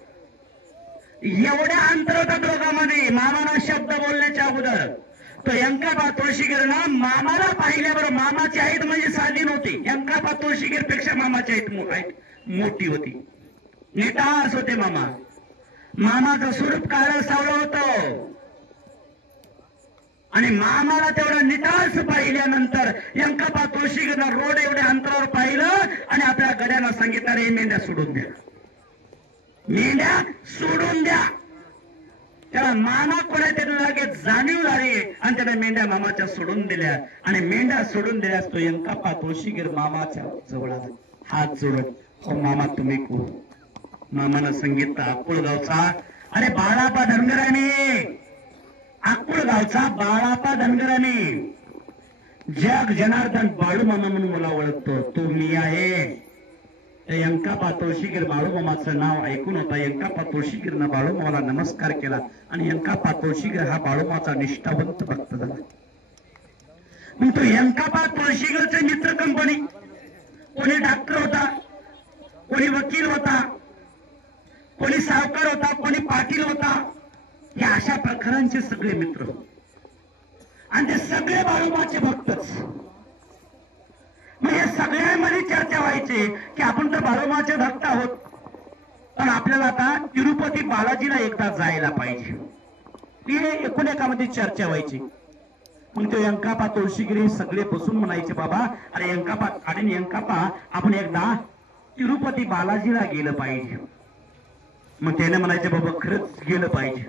एवढ्या अंतर होता दोघांमध्ये. मामाला शब्द बोलण्याच्या अगोदर तो यंकाबा तुळशीगिरीनं मामाला पाहिल्याबरोबर, मामाची हाईट म्हणजे साधी नव्हती, यंकाबा तुळशीगिरी पेक्षा मामाची हाईट मोठी होती. निटास होते मामा. मामाचं स्वरूप काळं सावळं होतं. आणि मामाला तेवढं निटास पाहिल्यानंतर यंकाबा तुळशीगिरीनं रोड एवढ्या अंतरावर पाहिलं आणि आपल्या गड्यांना सांगितलं, रे मेंढ्या सोडून द्या, मेंढ्या सोडून द्या. त्याला मामा कोणा तरी लगेच जाणीव झाली आणि त्याला मेंढ्या मामाच्या सोडून दिल्या. आणि मेंढ्या सोडून दिल्यास तो यंकाबा तुळशीगिरी मामाच्या जवळ आला, हात जोडत, हो मामा तुम्ही कोण? मामानं सांगितलं, अक्कुळगावचा. अरे बाळापा धनगराने, अक्कुळगावचा बाळापा धनगराने. जग जनार्दन बाळू मामा म्हणून मला ओळखतो, तो मी आहे. यंकाबा तुळशीगिरी बाळू मामाचं नाव ऐकून होता. यंकाबा तुळशीगिरीनं बाळू मामाला नमस्कार केला. आणि यंकाबा तुळशीगिरी हा बाळू मामाचा निष्ठावंत भक्त झाला. मग तो यंकापा तुळशीगरचे मित्र कंपनी, कोणी डॉक्टर होता, कोणी वकील होता, कोणी सावकार होता, कोणी पाटील होता, हे अशा प्रकारांचे सगळे मित्र आणि ते सगळे बाळूमाचे भक्तच. मग या सगळ्यांमध्ये चर्चा व्हायची की आपण तर बाळूमाचे भक्त आहोत, पण आपल्याला आता तिरुपती बालाजीला एकदा जायला पाहिजे. ती एकूण एकामध्ये चर्चा व्हायची. मग तो यंकापा तुळशीगिरी सगळे बसून म्हणायचे, बाबा अरे यंकापा आपण एकदा तिरुपती बालाजीला गेलं पाहिजे. मग त्याने म्हणायचे, बाबा खरंच गेलं पाहिजे.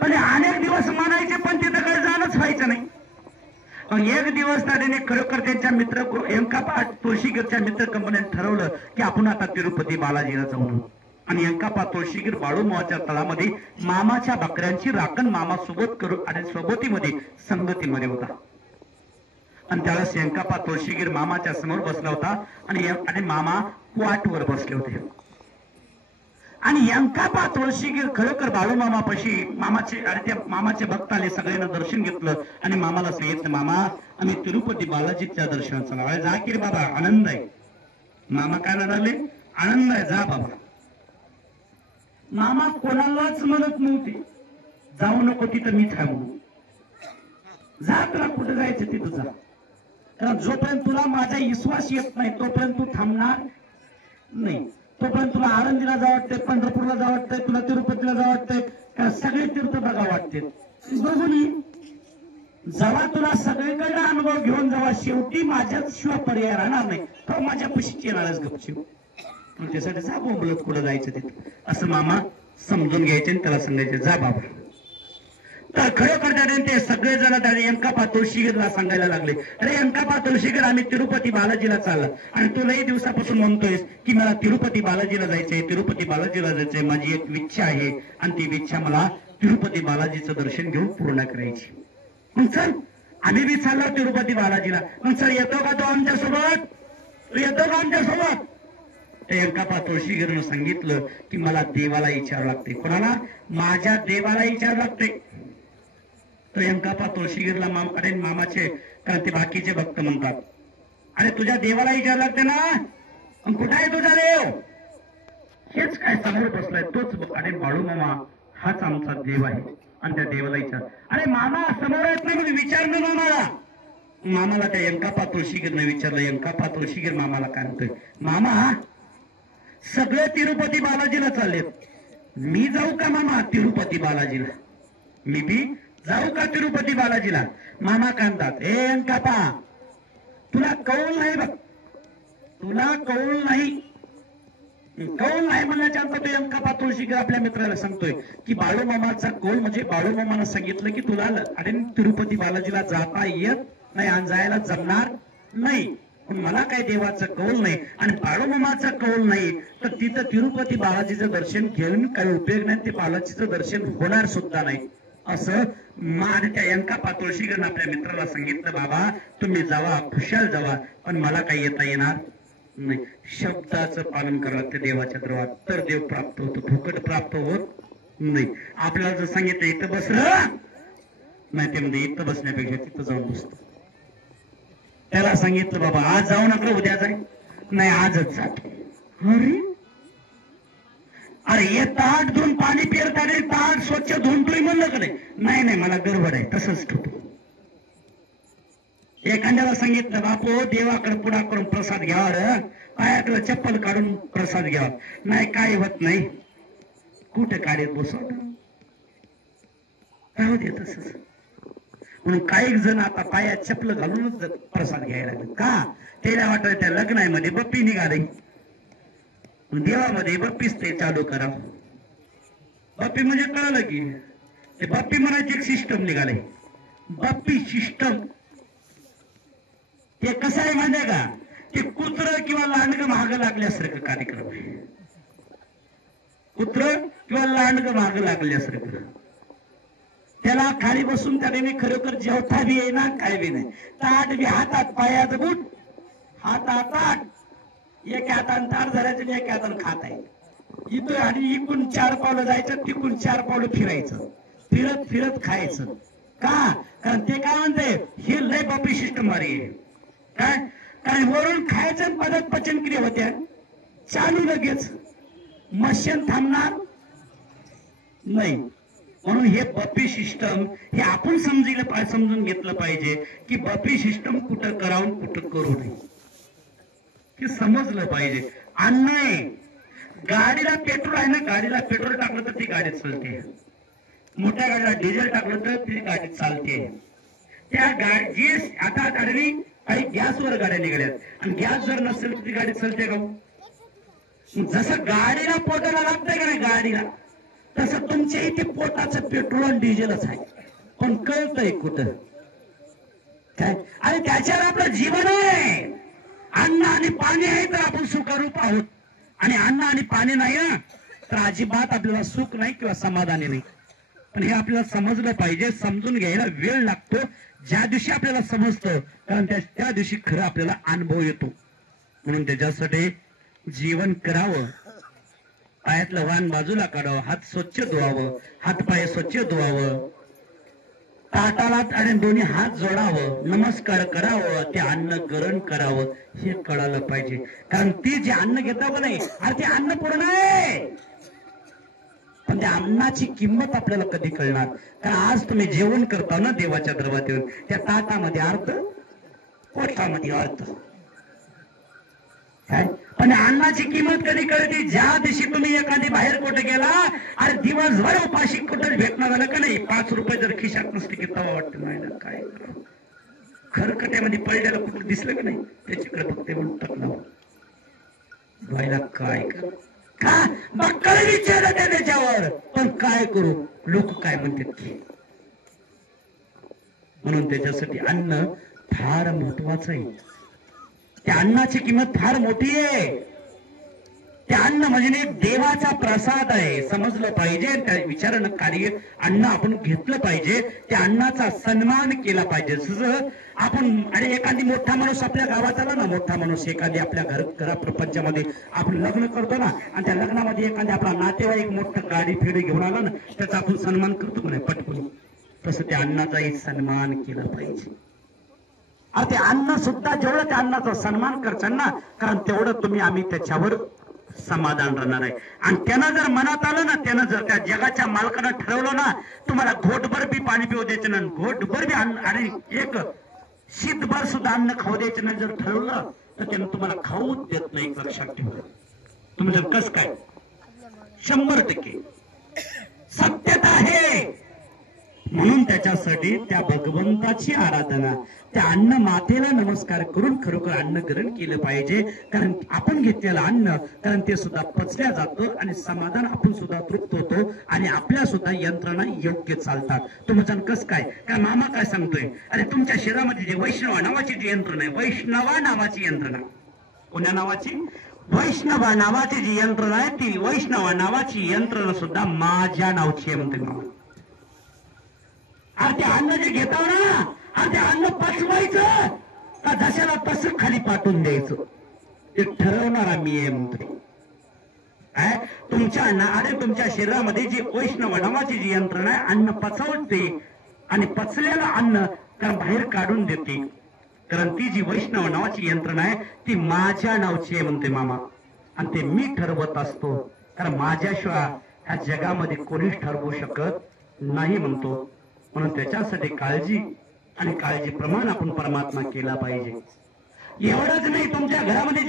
पण अनेक दिवस म्हणायचे, पण तिथं काही जाणंच व्हायचं नाही. मग एक दिवस त्याने खरोखर त्यांच्या मित्र यंकापा तुळशीगिरच्या मित्र कंपनीने ठरवलं की आपण आता तिरुपती बालाजीला जाऊ. आणि यंकापा तुळशीगिर बाळूमामाच्या तळामध्ये मामाच्या बकऱ्यांची राखण मामा सोबत करू आणि सोबतीमध्ये संगतीमध्ये होता. आणि त्यावेळेस यंकापा तुळशीगिर मामाच्या समोर बसला होता आणि मामा वाटवर बसले होते. आणि यंकापा तुळशीगिर खरोखर बाळूमामापाशी मामाचे आणि त्या मामाचे भक्ताने सगळ्यांना दर्शन घेतलं आणि मामाला सांगितलं, मामा आम्ही तिरुपती बालाजीच्या दर्शनाला अरे जा की रे बाबा, आनंद आहे. मामा काय म्हणाले, आनंद आहे, जा बाबा. मामा कोणालाच म्हणत नव्हते जाऊ नको तिथं मी थांबू, जा तुला कुठं जायचं तिथं जा. कारण जोपर्यंत तुला माझा विश्वास येत नाही तोपर्यंत तू थांबणार नाही. तोपर्यंत तुला आळंदीला जावं वाटतंय, पंढरपूरला जावं वाटतंय, तुला तिरुपतीला जावं वाटतंय, का सगळे तीर्थ बघा वाटते. बघून जेव्हा तुला सगळीकडे अनुभव घेऊन जेव्हा शेवटी माझ्याच शिवाय पर्याय राहणार नाही तो माझ्या पशीच येणारच गपशीव. त्यासाठी जा बोंबलत कुठं जायचं तिथं असं मामा समजून घ्यायचे आणि त्याला सांगायचे, जा बाबा. तर खरोखर त्याने ते सगळे जण त्याने यंकापा तुळशीगिरला सांगायला लागले, अरे यंकापा तुळशीगिर आम्ही तिरुपती बालाजीला चाललो आणि तू लई दिवसापासून म्हणतोयस की मला तिरुपती बालाजीला जायचंय, तिरुपती बालाजीला जायचंय. माझी एक इच्छा आहे आणि ती इच्छा मला तिरुपती बालाजीचं दर्शन घेऊन पूर्ण करायची. मग चल आम्ही बी चाललो तिरुपती बालाजीला. मग चल येतो का तो आमच्या सोबत, तू येतो का आमच्या सोबत. यंकापा तुळशीगिरनं सांगितलं की मला देवाला विचारावं लागते. कोणाला, माझ्या देवाला विचारावं लागते. तर यंकापा तुळशीगिरला अरे मामाचे ते बाकीचे भक्त म्हणतात, अरे तुझ्या देवाला विचारावं लागते ना, कुठं आहे तुझा देव. हेच काय समोर बसलाय तोच, अरे बाळूमामा हाच आमचा देव आहे. आणि त्या देवाला विचार, अरे मामा समोर येत नाही म्हणजे विचारणं मामाला. मामाला त्या यंकापा तुळशीगिरनं विचारलं. यंकापा तुळशीगिर मामाला काय म्हणतोय, मामा सगळे तिरुपती बालाजीला चाललेत, मी जाऊ का मामा तिरुपती बालाजीला, मी बी जाऊ का तिरुपती बालाजीला. मामा कांतात, ए यंकापा तुला कौल नाही बघ, तुला कौल नाही. कौल नाही म्हणण्याच्या अर्थ तो यंकापा तुळशीगिर आपल्या मित्राला सांगतोय की बाळूमामाचा कौल म्हणजे बाळूमामानं सांगितलं की तुला अरे तिरुपती बालाजीला जाता येत नाही आणि जायला जमणार नाही. मला काय देवाचं कौल नाही आणि बाळूमामाचं कौल नाही तर तिथं तिरुपती बालाजीचं दर्शन घेऊन काही उपयोग नाही, ते बालाजीचं दर्शन होणार सुद्धा नाही असं त्या यंकापा तुळशीगिरनं आपल्या मित्राला सांगितलं. बाबा तुम्ही जावा, खुशाल जावा, पण मला काही येता येणार नाही. शब्दाचं पालन करा ते देवाच्या द्रोहात, तर देव प्राप्त होतो, फुकट प्राप्त होत नाही. आपल्याला जर सांगितलं इथं बसलं नाही, ते म्हणजे इथं बसण्यापेक्षा तिथं जाऊन बसतो. त्याला सांगितलं बाबा आज जाऊ नका, उद्या जाय, नाही आजच जातो. अरे हे ताट धुवून पाणी पिरता रे, ताट स्वच्छ धुवून तुम्ही म्हणलं का नाही, नाही मला गडबड आहे तसंच ठेवतो. एखाद्याला सांगितलं बापू देवाकडे पुढा करून प्रसाद घ्यावा, पायाकडे चप्पल काढून प्रसाद घ्यावा, नाही काय होत नाही, कुठे काढत बसवत राहू दे तसंच. म्हणून काही जण आता पायात चप्पल घालूनच प्रसाद घ्यायला लागले. का, त्याला वाटत त्या लग्नामध्ये बप्पी निघाले, देवामध्ये बप्पीच ते चालू करा. बप्पी म्हणजे कळलं की ते बप्पी म्हणायचे एक सिस्टम निघाले, बप्पी सिस्टम. ते कसं आहे माहिती का, ते कुत्र किंवा लांडग महाग लागल्यासारखं कार्यक्रम आहे. कुत्र किंवा लांडग महाग लागल्यासारखं. त्याला खाली बसून त्याने खरोखर जेवता बी येईना काय बी नाही. ताट बी हातात, पायात बूट, हातात ताट, एक हातानं ताट धरायचं आणि एक हातानं खात आहे. इथं आणि इकून 4 पावलं जायचं, तिकून 4 पावलं फिरायचं, फिरत फिरत खायचं. का? कारण ते काय म्हणते, हे लय बापी सिस्टम आहे काय. कारण वरून खायचं पदार्थ पचन क्रिया होत्या चालू लगेच, मशीन थांबणार नाही. म्हणून हे बफे सिस्टम हे आपण समजून घेतलं पाहिजे की बफे सिस्टम कुठं करावं कुठं करू नये, हे समजलं पाहिजे. अन्न आहे, गाडीला पेट्रोल आहे ना, गाडीला पेट्रोल टाकलं तर ती गाडी चालते, मोठ्या गाडीला डिझेल टाकलं तर ती गाडी चालते. त्या गाडी आता गाडी काही गॅसवर गाड्या निघाल्यात आणि गॅस जर नसेल तर ती गाडी चालते का? जसं गाडीला पोटाला लागतंय का नाही गाडीला, तसं तुमच्या इथे पोटाचं पेट्रोल आणि डिझेलच आहे, पण कळतंय कुठं काय. आणि त्याच्यावर आपलं जीवन आहे. अन्न आणि पाणी आहे तर आपण सुखरूप आहोत, आणि अन्न आणि पाणी नाही ना तर अजिबात आपल्याला सुख नाही किंवा समाधानी नाही. पण हे आपल्याला समजलं पाहिजे. समजून घ्यायला वेळ लागतो. ज्या दिवशी आपल्याला समजतं कारण त्या दिवशी खरं आपल्याला अनुभव येतो. म्हणून त्याच्यासाठी जीवन करावं, पायातलं वाण बाजूला काढावं, हात स्वच्छ धुवावं, हात पाय स्वच्छ धुवावं, ताटाला आणि दोन्ही हात जोडावं, नमस्कार करावं, ते अन्न ग्रहण करावं, हे कळालं पाहिजे. कारण ती जे अन्न घेतो का नाही, अरे ते अन्न पूर्ण आहे, पण त्या अन्नाची किंमत आपल्याला कधी कळणार. कारण आज तुम्ही जेवण करता ना देवाच्या दरबारात येऊन, त्या ताटामध्ये अर्थ, पोटामध्ये अर्थ, पण अन्नाची किंमत कधी कळते ज्या दिवशी तुम्ही एखादी बाहेर कुठे गेला, अरे दिवसभर उपाशी कुठं भेटणार झालं का नाही, 5 रुपये जर खिशात नसते की तवा वाटतं नाही ना काय खरकट्यामध्ये पडल्याला कुठं दिसलं का नाही, त्याच्याकडे फक्त म्हणून टाकलं व्हायला काय का बक्कळ विचार त्याच्यावर. पण काय करू, लोक काय म्हणतात की. म्हणून त्याच्यासाठी अन्न फार महत्वाचं आहे. त्या अन्नाची किंमत फार मोठी आहे. त्या अन्न म्हणजे एक देवाचा प्रसाद आहे, समजलं पाहिजे. त्या विचारानं कार्य अन्न आपण घेतलं पाहिजे, त्या अन्नाचा सन्मान केला पाहिजे. आपण आणि एखादी मोठा माणूस आपल्या गावात आला ना, मोठा माणूस एखादी आपल्या घरा प्रपंचामध्ये आपण लग्न करतो ना, आणि त्या लग्नामध्ये एखादी आपला नातेवाईक मोठं गाडी फेडी घेऊन आला ना, त्याचा आपण सन्मान करतो नाही पटकन, तसं त्या अन्नाचाही सन्मान केला पाहिजे. ते अन्न सुद्धा जेवढं त्या अन्नाचा सन्मान करशाल ना, कारण तेवढं तुम्ही आम्ही त्याच्यावर समाधान राहणार आहे. आणि त्यानं जर मनात आलं ना, त्यानं जर त्या जगाच्या मालकानं ठरवलं ना, तुम्हाला घोटभर बी पाणी पिऊ द्यायचं नाही, घोटभर बी अन्न आणि एक शीतभर सुद्धा अन्न खाऊ द्यायचं नाही जर ठरवलं, तर त्यानं तुम्हाला खाऊच देत नाही. लक्षात ठेवा. तुम्ही जर कस काय 100% सत्यता आहे. म्हणून त्याच्यासाठी त्या भगवंताची आराधना, त्या अन्न मातेला नमस्कार करून खरोखर अन्न ग्रहण केलं पाहिजे. कारण आपण घेतलेलं अन्न, कारण ते सुद्धा पचल्या जातं आणि समाधान आपण सुद्धा तृप्त होतो आणि आपल्या सुद्धा यंत्रणा योग्य चालतात. तुमचं कस काय काय मामा काय सांगतोय, अरे तुमच्या शरीरामध्ये जे वैष्णवा नावाची जी यंत्रणा आहे, वैष्णवा नावाची यंत्रणा, कोण्या नावाची, वैष्णवा नावाची जी यंत्रणा आहे, ती वैष्णवा नावाची यंत्रणा सुद्धा माझ्या नावची आहे म्हणते मामा. ते अन्न जे घेताव ना, ते अन्न पचवायचं का जशाला तसं खाली पाठवून द्यायचं, ते ठरवणारा मी आहे म्हणतोय. तुमच्या तुमच्या शरीरामध्ये जी वैष्णव नावाची जी यंत्रणा आहे, अन्न पचवते आणि पचलेलं अन्न कारण बाहेर काढून देते. कारण ती जी वैष्णव नावाची यंत्रणा आहे ती माझ्या नावची आहे म्हणते मामा, आणि ते मी ठरवत असतो. कारण माझ्याशिवाय ह्या जगामध्ये कोणीच ठरवू शकत नाही म्हणतो. म्हणून त्याच्यासाठी काळजी आणि काळजीप्रमाणे आपण परमात्मा केला पाहिजे. एवढंच नाही, तुमच्या घरामध्ये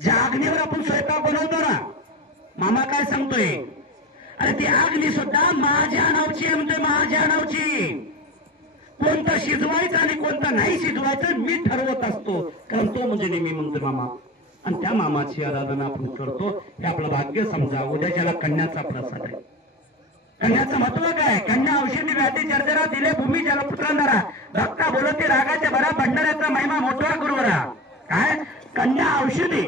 ज्या अग्नीवर आपण स्वयंपाक बनवतो ना, मामा काय सांगतोय, अरे ती अग्नी सुद्धा माझ्या नावची आहे म्हणतोय, माझ्या नावची. कोणतं शिजवायचं आणि कोणतं नाही शिजवायचं मी ठरवत असतो, कारण तो म्हणजे नेहमी म्हणतोय मामा. आणि त्या मामाची आराधना आपण करतो, हे आपलं भाग्य समजा. उद्या ज्याला कन्याचा प्रसाद आहे, कन्याचं महत्व काय, कन्या औषधी व्याधी जर्जरा दिले भूमी जलपुत्रांना, भक्ता बोलते रागाच्या भरा भंडाऱ्याचा महिमा मोठा गुरुवरा. काय, कन्या औषधी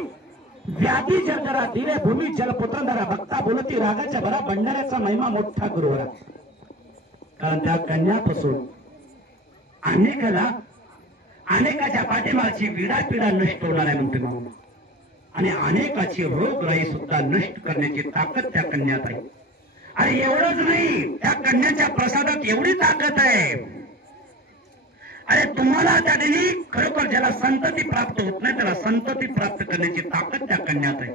व्याधी जर्जरा दिले भूमी जलपुत्रांना, भक्ता बोलती रागाच्या भरा भंडाऱ्याचा महिमा मोठा गुरुवरा. कारण त्या कन्यापासून अनेकाच्या पाठीमागची विडापिडा नष्ट होणार आहे म्हणते मामा. आणि अनेकाची रोगराई सुद्धा नष्ट करण्याची ताकद त्या कन्यात आहे. अरे एवढंच नाही, त्या कन्याच्या प्रसादात एवढी ताकद आहे. अरे तुम्हाला त्या दिनी खरोखर ज्याला संतती प्राप्त होत नाही त्याला संतती प्राप्त करण्याची ताकद त्या कन्यात आहे.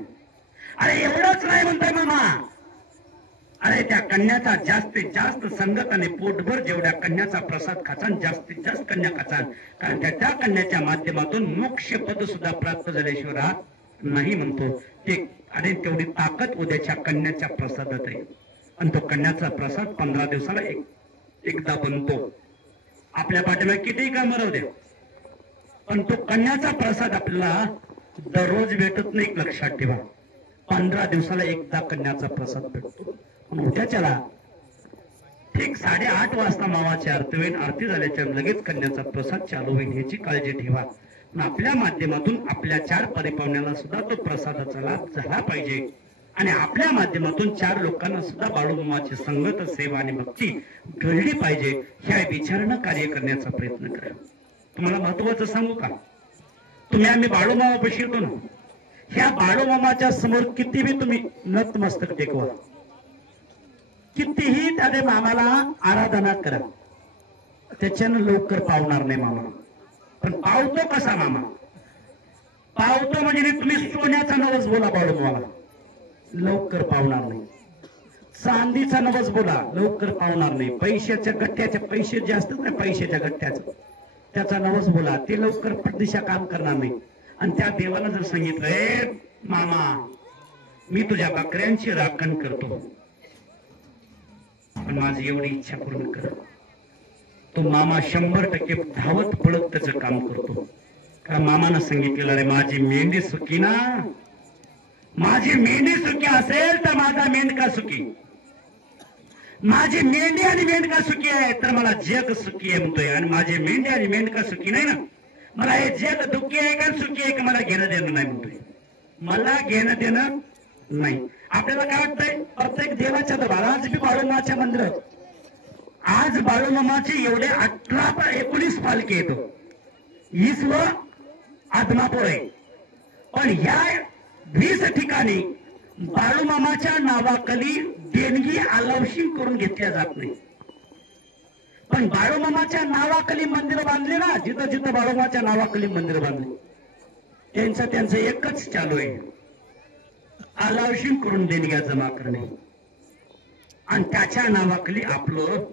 अरे एवढंच नाही म्हणताय मामा, अरे त्या कन्याचा जास्तीत जास्त संगत आणि पोटभर जेवढ्या कन्याचा प्रसाद खाचान जास्तीत जास्त कन्या खाचान, कारण त्या कन्याच्या माध्यमातून मोक्ष पद सुद्धा प्राप्त झाल्याशिवाय राहत नाही म्हणतो ते. आणि तेवढी ताकद उद्याच्या कन्याच्या प्रसादात आहे. आणि तो कन्याचा प्रसाद 15 दिवसाला एकदा बनतो. आपल्या पाठीमागे कितीही काम राहू द्या, पण तो कन्याचा प्रसाद आपल्याला दररोज भेटत नाही, लक्षात ठेवा. 15 दिवसाला एकदा कन्याचा प्रसाद भेटतो. उद्याच्याला ठीक 8:30 वाजता मावाची आरती होईल. आरती झाल्याच्या लगेच कन्याचा प्रसाद चालू होईल, याची काळजी ठेवा. आपल्या माध्यमातून आपल्या 4 परिपावण्याला सुद्धा तो प्रसादाचा लाभ झाला पाहिजे. आणि आपल्या माध्यमातून 4 लोकांना सुद्धा बाळूमामाची संगत, सेवा आणि भक्ती घडली पाहिजे, ह्या विचारानं कार्य करण्याचा प्रयत्न करा. तुम्हाला महत्वाचं सांगू का, तुम्ही आम्ही बाळूमामापाशी येतो ना, ह्या बाळूमामाच्या समोर कितीही तुम्ही नतमस्तक टेकवा, कितीही त्या मामाला आराधना करा, त्याच्यानं लवकर पावणार नाही मामा. पण पावतो कसा मामा? पावतो म्हणजे तुम्ही सोन्याचा नवस बोला बाळूमामाला, लवकर पावणार नाही. चांदीचा नवस बोला, लवकर पावणार नाही. पैशाच्या गठ्ठ्याचे, पैसे जास्त नाही पैशाच्या गठ्ठ्याचं, त्याचा नवस बोला, ते लवकर पटदिशा काम करणार नाही. आणि त्या देवाला जर सांगितलं, मामा मी तुझ्या बकऱ्यांची राखण करतो, पण माझी एवढी इच्छा पूर्ण कर, तो मामा 100% धावत पळत त्याचं काम करतो. कारण मामानं सांगितलेलं आहे, माझी मेंढी सुखी ना, माझी मेंढी सुखी असेल तर माझा मेंढका सुखी, माझी मेंढी आणि मेंढका सुखी आहे तर मला जग सुखी आहे म्हणतोय. आणि माझी मेंढी आणि मेंढका सुखी नाही ना, मला हे जग दुःखी आहे का सुखी आहे का मला घेणं देणं नाही म्हणतोय, मला घेणं देणं नाही. आपल्याला काय वाटतंय, प्रत्येक देवाच्या दरबार, आज बी बाळूमामाच्या मंदिरात आज बाळूमामाचे एवढे 19 पालखी येतो, 20 आदमापूर आहे. पण ह्या 20 ठिकाणी बाळूमामाच्या नावाखाली देणगी अलाउशिंग करून घेतल्या जात नाही. पण बाळूमामाच्या नावाखाली मंदिर बांधले ना, जिथं जिथं बाळूमामाच्या नावाखाली मंदिर बांधले, त्यांचं एकच चालू आहे, अलाउशिंग करून देणग्या जमा करणे आणि त्याच्या नावाखाली आपलं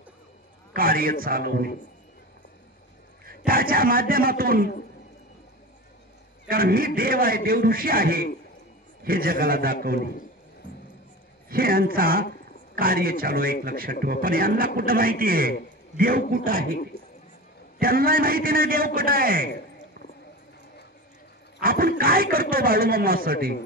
कार्य चालवणे, त्याच्या माध्यमातून. कारण मी देव आहे, देवऋषी आहे हे जगाला दाखवणे, हे यांचा कार्य चालू आहे, एक लक्षात ठेवा. पण यांना कुठं माहिती आहे देव कुठं आहे, त्यांना माहिती नाही देव कुठं आहे. आपण काय करतो बाळूमामासाठी?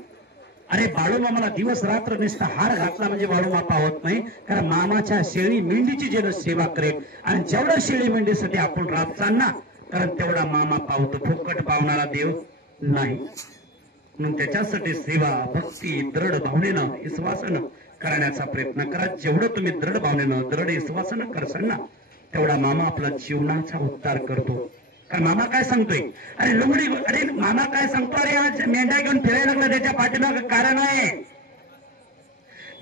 अरे बाळूमामाला दिवस रात्र नुसता हार घातला म्हणजे बाळूमामा पावत नाही. कारण मामाच्या शेळी मेंढीची जे सेवा करेल आणि जेवढा शेळी मेंढीसाठी आपण राबचाल ना, कारण तेवढा मामा पावतो, फुकट पावणारा देव नाही. म्हणून त्याच्यासाठी सेवा, भक्ती दृढ भावनेनं, विश्वासानं करण्याचा प्रयत्न करा. जेवढं तुम्ही दृढ भावनेनं, दृढ विश्वासानं करसाल ना, तेवढा मामा आपला जीवनाचा उद्धार करतो. कारण मामा काय सांगतोय, अरे लुगडी, अरे मामा काय सांगतो, अरे आज मेंढ्या घेऊन फिरायला लागला, त्याच्या पाठीमागं कारण आहे.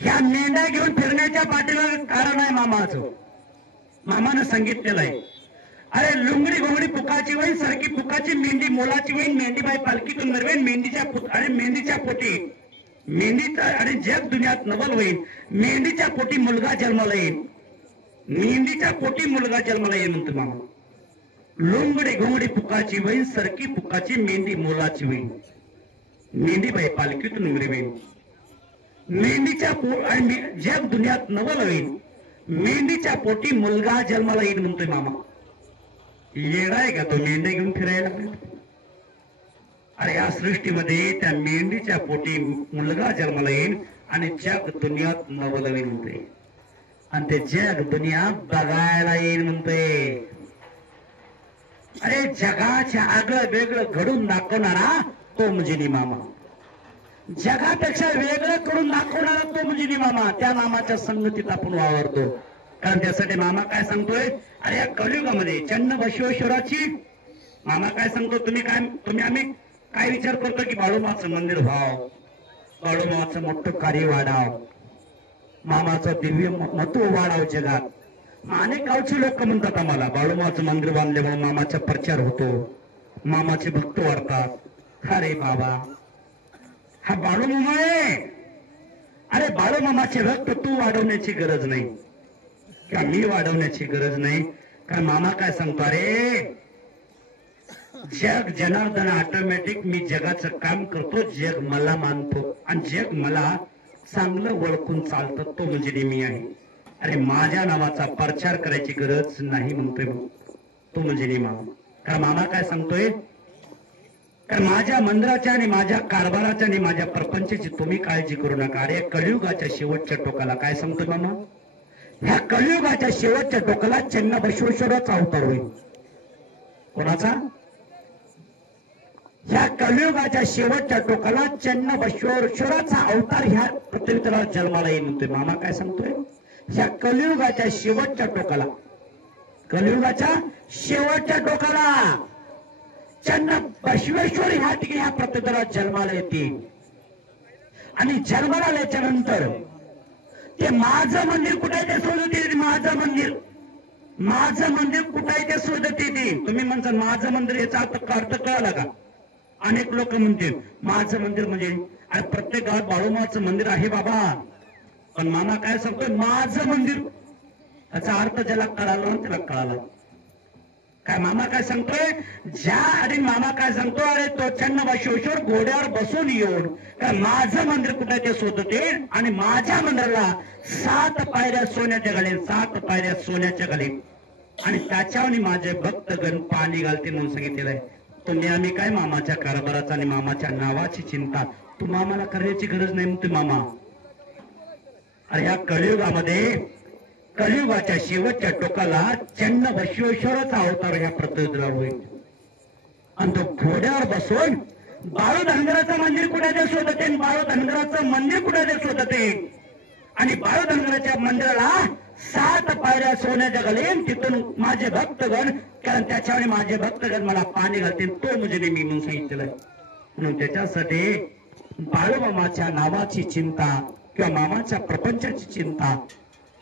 ह्या मेंढ्या घेऊन फिरण्याच्या पाठीमागं कारण आहे मामाचं. मामानं सांगितलेलं आहे, अरे लुंगडी घोंगडी पुकाची वहीन, सारखी पुकाची मेंढी मोलाची वहीन, मेंढी बाई पालखीतून नरवेन, मेंढीच्या पोटी मेंढीचा आणि जग दुनियात नवल होईल, मेंढीच्या पोटी मुलगा जन्माला येईल, मेंढीच्या पोटी मुलगा जन्माला येईल म्हणतो मामा. लोंगडी घोंगडी पुकाची वहीन, सरकी पुकाची मेंढी मोलाची वहीन, मेंढी बाई पालखीतून नरवेन, मेंढीच्या आणि जग दुनियात नवल होईल, मेंढीच्या पोटी मुलगा जन्माला येईल म्हणतोय मामा. येडाय का तो मेंढ्या घेऊन फिरायला? अरे या सृष्टीमध्ये त्या मेंढीच्या पोटी मुलगा जन्माला येईल आणि जग दुनियात नवल होईल म्हणतोय. आणि ते जग दुनिया बघायला येईल म्हणतोय. अरे जगाच्या आगळं वेगळं घडून दाखवणारा तो मुजिनी मामा, जगापेक्षा वेगळं करून दाखवणारा तो मुजिनी मामा, त्या मामाच्या संगतीत आपण वावरतो. कारण त्यासाठी मामा काय सांगतोय, अरे या कलियुगामध्ये चन्न बसवेश्वराची मामा काय सांगतो, तुम्ही आम्ही काय विचार करतो की बाळूमाचं मंदिर व्हावं, बाळूमाचं मोठं कार्य वाढावं, मामाचं दिव्य महत्व वाढावं जगात. अनेक गावचे लोक म्हणतात आम्हाला बाळूमामाचं मंदिर बांधल्यामुळे मामाचा प्रचार होतो, मामाचे भक्त वाढतात. अरे बाबा, हा बाळूमामा आहे. अरे बाळूमामाचे भक्त तू वाढवण्याची गरज नाही किंवा मी वाढवण्याची गरज नाही. कारण मामा काय सांगतो, अरे जग जनार्दन ऑटोमॅटिक मी जगाचं काम करतो, जग मला मानतो आणि जग मला चांगलं ओळखून चालतं, तो म्हणजे मी आहे. अरे माझ्या नावाचा प्रचार करायची गरज नाही म्हणतोय तो म्हणजे मामा. कारण मामा काय सांगतोय, कारण माझ्या मंदिराच्या आणि माझ्या कारभाराच्या आणि माझ्या प्रपंचाची तुम्ही काळजी करू नका. अरे कलियुगाच्या शेवटच्या टोकाला काय सांगतोय मामा, ह्या कलियुगाच्या शेवटच्या टोकाला चन्न बसवेश्वराचा अवतार होईल. कोणाचा? ह्या कलियुगाच्या शेवटच्या टोकाला चन्न बसवेश्वराचा अवतार ह्या पृथ्वीतला जन्माला येईल म्हणतोय मामा. काय सांगतोय, ह्या कलियुगाच्या शेवटच्या टोकाला, कलियुगाच्या शेवटच्या टोकाला चन्न बसवेश्वर ह्या ठिकाणी ह्या पृथ्वीतला जन्माला येतील. आणि जन्माला आल्याच्या नंतर ते माझं मंदिर कुठे आहे ते शोधत येईल. माझं मंदिर, माझं मंदिर कुठे आहे ते शोधत येतील. तुम्ही म्हणता माझं मंदिर, याचा अर्थ कळाला का? अनेक लोक म्हणतील माझं मंदिर म्हणजे प्रत्येक गावात बाळूमामाचं मंदिर आहे बाबा. पण मामा काय सांगतोय, माझं मंदिर, याचा अर्थ ज्याला कळाला त्याला कळाला. काय मामा काय सांगतोय, ज्या आणि मामा काय सांगतो, अरे तो चन्न बसवेश्वर घोड्यावर बसून येऊन काय माझं मंदिर कुठे ते शोधत येईल आणि माझ्या मंदिराला 7 पायऱ्या सोन्याच्या गळे, 7 पायऱ्या सोन्याच्या गळे आणि त्याच्यावर माझे भक्तगण पाणी घालते म्हणून सांगितलेलं आहे. तुम्ही आम्ही काय मामाच्या कारभाराचा आणि मामाच्या नावाची चिंता तू मामाला करण्याची गरज नाही म्हणते मामा. अरे ह्या कलियुगामध्ये, कलियुगाच्या शेवटच्या टोकाला चन्न बसवेश्वराचा अवतार ह्या पृथ्वीला होईल आणि तो घोड्यावर बसून बाळू धनगराचं मंदिर कुठे ते शोधत येईल, बाळू धनगराचं मंदिर कुठे ते शोधत येईल आणि बाळू धनगराच्या मंदिराला 7 पायऱ्या सोन्याच्या घालीन, तिथून माझे भक्तगण, कारण त्याच्यावर माझे भक्तगण मला पाणी घालतील, तो म्हणजे मी म्हणून सांगितलेलं आहे. म्हणून त्याच्यासाठी बाळूमामाच्या नावाची चिंता किंवा मामाच्या प्रपंचाची चिंता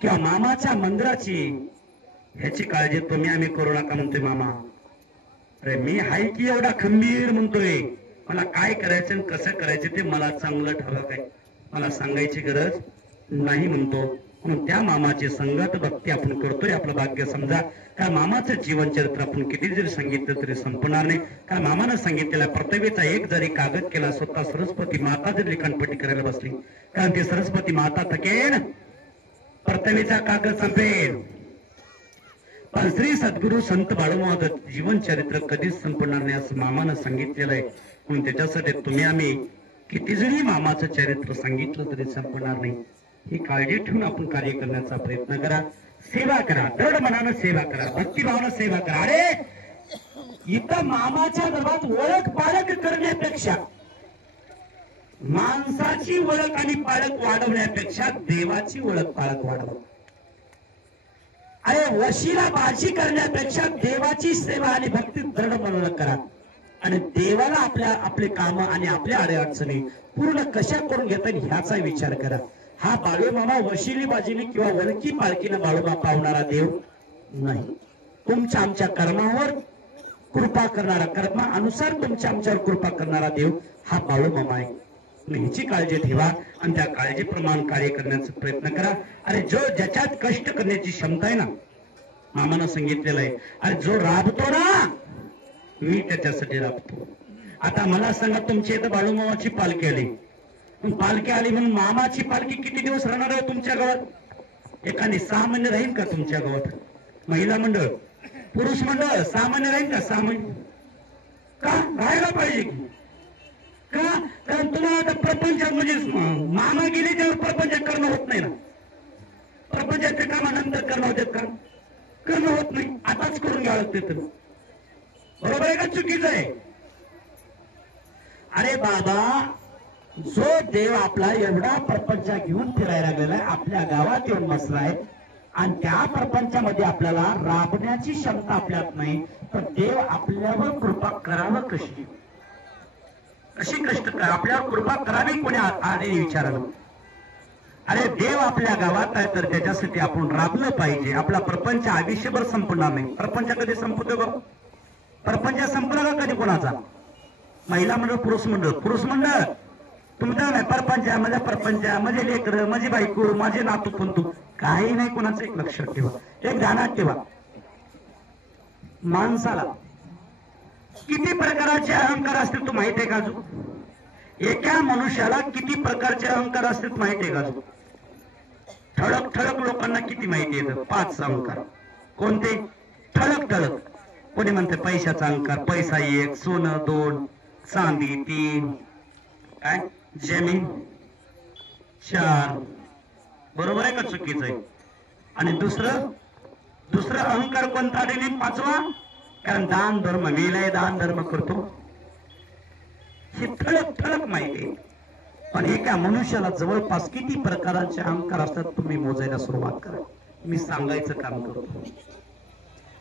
किंवा मामाच्या मंदिराची ह्याची काळजी तुम्ही आम्ही करू नका म्हणतोय मामा. अरे मी हाय की एवढा खंबीर म्हणतोय, मला काय करायचं आणि कसं करायचं ते मला चांगलं ठरवत आहे, मला सांगायची गरज नाही म्हणतो. म्हणून त्या मामाची संगत भक्ती आपण करतोय, आपलं भाग्य समजा. कारण मामाचं जीवन चरित्र आपण किती जरी सांगितलं तरी संपणार नाही. कारण मामानं सांगितलेला पृथ्वीचा एक जरी कागद केला, स्वतः सरस्वती माता जरी लिखाणपट्टी करायला बसली, कारण ती सरस्वती माता थकेन, पृथ्वीचा कागद संपेल. पण श्री सद्गुरु संत बाळूमामाचं जीवन चरित्र कधीच संपणार नाही असं मामानं सांगितलेलं आहे. म्हणून त्याच्यासाठी तुम्ही आम्ही किती जरी मामाचं चरित्र सांगितलं तरी संपणार नाही. ही काळजी ठेवून आपण कार्य करण्याचा प्रयत्न करा, सेवा करा, दृढ मनानं सेवा करा, भक्तिभावानं सेवा करा. अरे इथं मामाच्या गर्भात ओळख पाळख करण्यापेक्षा, माणसाची ओळख आणि पाळख वाढवण्यापेक्षा देवाची ओळख पाळख वाढवा. अरे वशीला बाजी करण्यापेक्षा देवाची सेवा आणि भक्ती दृढ मनानं करा आणि देवाला आपले काम आणि आपल्या अडचणी पूर्ण कशा करून घेता ह्याचा विचार करा. हा बाळूमामा वशिली बाजीने किंवा वळकी पालखीने बाळूमामा पावणारा देव नाही. तुमच्या आमच्या कर्मावर कृपा करणारा, कर्मानुसार तुमच्या आमच्यावर कृपा करणारा देव हा बाळूमामा आहे. ह्याची काळजी ठेवा आणि त्या काळजीप्रमाणे कार्य करण्याचा प्रयत्न करा. अरे जो ज्याच्यात कष्ट करण्याची क्षमता आहे ना, मामानं सांगितलेलं आहे, अरे जो राबतो ना मी त्याच्यासाठी राबतो. आता मला सांगा, तुमच्या इथं बाळूमामाची पालखी आली, पालखी आली म्हणून मामाची पालखी किती दिवस राहणार आहे तुमच्या गावात? एखादी 6 महिने राहील का तुमच्या गावात? महिला मंडळ, पुरुष मंडळ 6 महिने राहील का? 6 महिने का राहायला पाहिजे की का? कारण तुम्हाला आता प्रपंच म्हणजे मामा गेले त्यावर प्रपंच करणं होत नाही ना. प्रपंचाच्या कामानंतर करणं होते का? करणं होत नाही, आताच करून घ्यावं लागते. बरोबर आहे का चुकीचं आहे? अरे बाबा, जो देव आपला एवढा प्रपंच घेऊन फिरायला गेलाय, आपल्या गावात येऊन बसलाय आणि त्या प्रपंचामध्ये आपल्याला राबण्याची क्षमता आपल्यात नाही, तर देव आपल्यावर कृपा करावं कशी? कशी कष्ट करा आपल्यावर कृपा करावी कोणी आले विचारावं. अरे देव आपल्या गावात आहे तर त्याच्यासाठी आपण राबलं पाहिजे. आपला प्रपंच आयुष्यभर संपणार नाही. प्रपंच कधी संपतो ग? प्रपंच संपला का कधी कोणाचा? महिला मंडळ, पुरुष मंडळ. पुरुष मंडळ तुमचा नाही, परपंच आहे, माझा परपंच आहे, माझे लेकर, माझी बायको, माझे नातू पंतू, काही नाही कोणाचं. एक लक्षात ठेवा, एक ध्यानात ठेवा, माणसाला किती प्रकारचे अहंकार असतील तू माहित आहे का? अजून एका मनुष्याला किती प्रकारचे अहंकार असतील माहित आहे का? अजून ठळक ठळक लोकांना किती माहिती आहे? 5 अहंकार. कोणते? ठळक ठळक. कोणी म्हणते पैशाचा अहंकार, पैसा 1, सोनं 2, चांदी 3, काय जमीन 4. बरोबर आहे का चुकीचं आहे? आणि दुसरं अहंकार कोणता? 5वा, कारण दान धर्म. मेलाय दान धर्म करतो, हे ठळक ठळक माहिती आहे. पण एका मनुष्याला जवळपास किती प्रकारांचे अहंकार असतात तुम्ही मोजायला सुरुवात करा. मी सांगायचं काम करतो.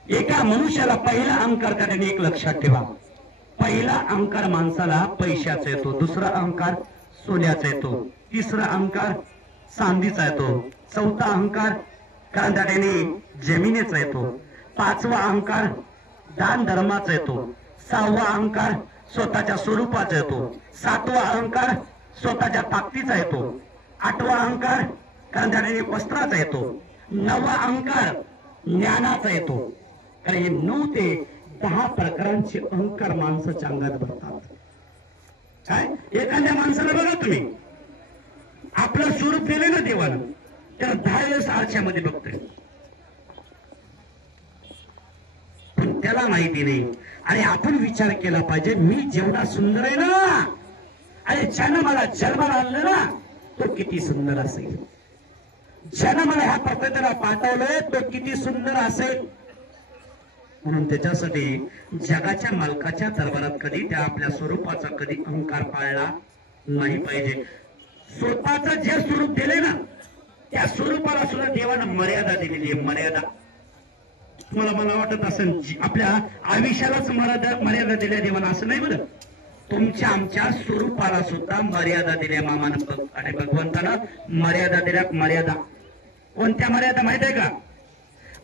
एका मनुष्याला पहिला अहंकार करायला एक लक्षात ठेवा. पहिला अहंकार माणसाला पैशाचा येतो, दुसरा अहंकार सोन्याचा येतो, तिसरा अहंकार चांदीचा येतो, चौथा अहंकार कारण त्याने जमिनीचा येतो, 5वा अहंकार दान धर्माचा येतो, 6वा अहंकार स्वतःच्या स्वरूपाचा येतो, 7वा अहंकार स्वतःच्या ताकदीचा येतो, 8वा अहंकार कारण त्याने वस्त्राचा येतो, 9वा अहंकार ज्ञानाचा येतो. कारण हे 9 ते 10 प्रकारांचे अहंकार माणसाच्या अंगात भरतात. काय एखाद्या माणसाला बघा तुम्ही, आपलं स्वरूप दिले ना देवानं, त्याला 10 वेळेस आरशामध्ये बघतोय, पण त्याला माहिती नाही. आणि आपण विचार केला पाहिजे, मी जेवढा सुंदर आहे ना, अरे ज्यानं मला जन्माला आणलं ना तो किती सुंदर असेल, ज्यानं मला ह्या प्रपंचाला पाठवलंय तो किती सुंदर असेल. म्हणून त्याच्यासाठी जगाच्या मालकाच्या दरबारात कधी त्या आपल्या स्वरूपाचा कधी अहंकार पाळला नाही पाहिजे. स्वतःचं जे स्वरूप दिले ना त्या स्वरूपाला सुद्धा देवानं मर्यादा दिलेली आहे. मर्यादा मला वाटत असेल आपल्या आयुष्यालाच मर्यादा दिल्या देवानं, असं नाही बरं. तुमच्या आमच्या स्वरूपाला सुद्धा मर्यादा दिल्या मामानं आणि भगवंतानं मर्यादा दिल्या. मर्यादा कोणत्या मर्यादा माहित आहे का?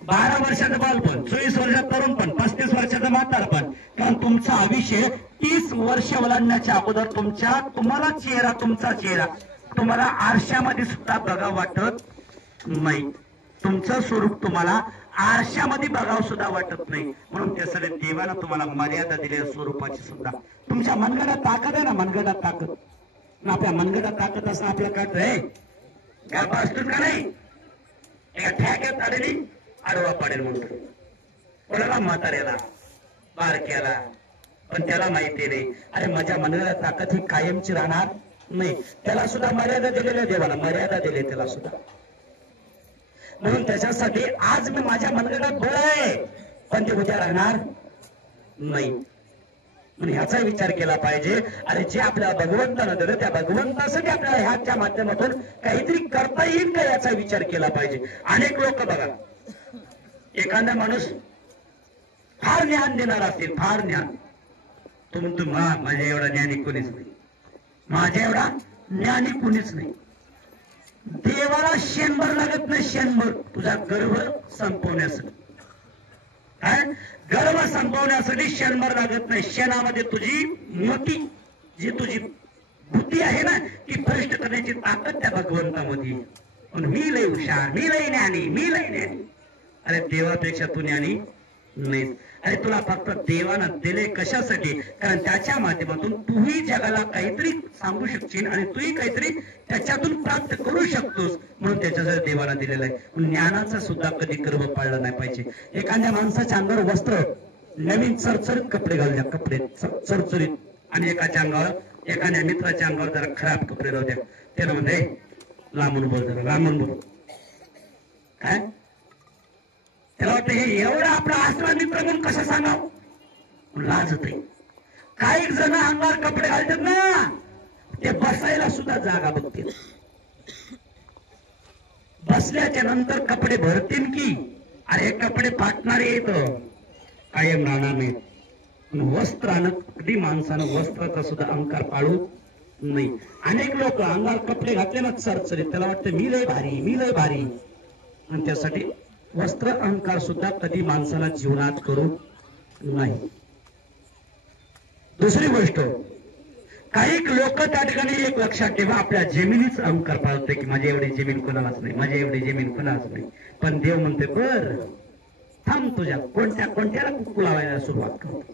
12 वर्षाचं बालपण, 24 वर्षाचं तरुणपण, 35 वर्षाचं म्हातारपण. कारण तुमचं आयुष्य 30 वर्ष ओलांडण्याच्या अगोदर तुम्हाला तुमचा चेहरा तुम्हाला आरशामध्ये सुद्धा बघा वाटत नाही. तुमचं स्वरूप तुम्हाला आरशामध्ये बघावं सुद्धा वाटत नाही. म्हणून त्यासाठी देवानं तुम्हाला मर्यादा दिली स्वरूपाची सुद्धा. तुमच्या मनगडात ताकद आहे ना, मनगडात ताकद, आपल्या मनगडात ताकद असं आपलं कळतंय गप्पा असतो का नाही? एका ठ्याक्यात आलेली आडवा पाडेल म्हणतो कोणाला? म्हाताऱ्याला, बारक्याला. पण त्याला माहिती नाही, अरे माझ्या मनाला ताकद ही कायमची राहणार नाही. त्याला सुद्धा मर्यादा दिलेल्या देवाला मर्यादा दिली त्याला सुद्धा. म्हणून त्याच्यासाठी आज मी माझ्या मनगडात बळ आहे, पण ते उद्या राहणार नाही. म्हणून ह्याचा विचार केला पाहिजे. अरे जे आपल्या भगवंतानं दिलं त्या भगवंतासाठी आपल्याला ह्याच्या माध्यमातून काहीतरी करता येईल का याचा विचार केला पाहिजे. अनेक लोक बघा, एखादा माणूस फार ज्ञान देणार असतील, फार ज्ञान, तो म्हणतो माझ्या एवढा ज्ञानी कोणीच नाही, माझ्या एवढा ज्ञानी कोणीच नाही. देवाला शेणभर लागत नाही, शेणभर तुझा गर्व संपवण्यासाठी. काय गर्व संपवण्यासाठी शेणभर लागत नाही. शेणामध्ये तुझी मोठी जी तुझी बुद्धी आहे ना ती भ्रष्ट करण्याची ताकद त्या भगवंतामध्ये. पण मी लय हुशार, मी लय ज्ञानी, मी लय ज्ञानी. अरे देवापेक्षा तू ज्ञानी नाही. अरे तुला फक्त देवानं दिले कशासाठी? कारण त्याच्या माध्यमातून तूही जगाला काहीतरी सांगू शकशील आणि तूही काहीतरी त्याच्यातून प्राप्त करू शकतोस. म्हणून त्याच्यासाठी देवाला दिलेलं आहे. ज्ञानाचा सुद्धा कधी गर्व पाळला नाही पाहिजे. एखाद्या माणसाच्या अंगावर वस्त्र नवीन चरचरीत कपडे घालूया, कपडे चरचरीत, आणि एकाच्या अंगावर एखाद्या मित्राच्या अंगावर जरा खराब कपडे राहू द्या. त्याला म्हणते लांबून बोल, जरा लांबून बोल. काय त्याला वाटतं हे एवढं आपला आसरा मित्र म्हणून कसं सांगावं, लाजत आहे. काही जण अंगावर कपडे घालतात ना ते बसायला सुद्धा जागा बघतील. बसल्याच्या नंतर कपडे भरतील की अरे कपडे फाटणारे येत कायम राहणार नाही. वस्त्रानं कधी माणसानं वस्त्राचा सुद्धा अहंकार पाळू नाही. अनेक लोक अंगावर कपडे घातले ना चरचरीत, त्याला वाटतं मी लय भारी, मी लय भारी, आणि त्यासाठी वस्त्र अहंकार सुद्धा कधी माणसाला जीवनात करू नाही. दुसरी गोष्ट, काही लोक त्या ठिकाणी एक लक्षात ठेवा, आपल्या जमिनीच अहंकार पाळते की माझी एवढी जमीन कोणालाच नाही, माझी एवढी जमीन कोणालाच नाही. पण देव म्हणते बर थांब, तुझ्या कोणत्या कोणत्याला कुक्कू लावायला सुरुवात करतो.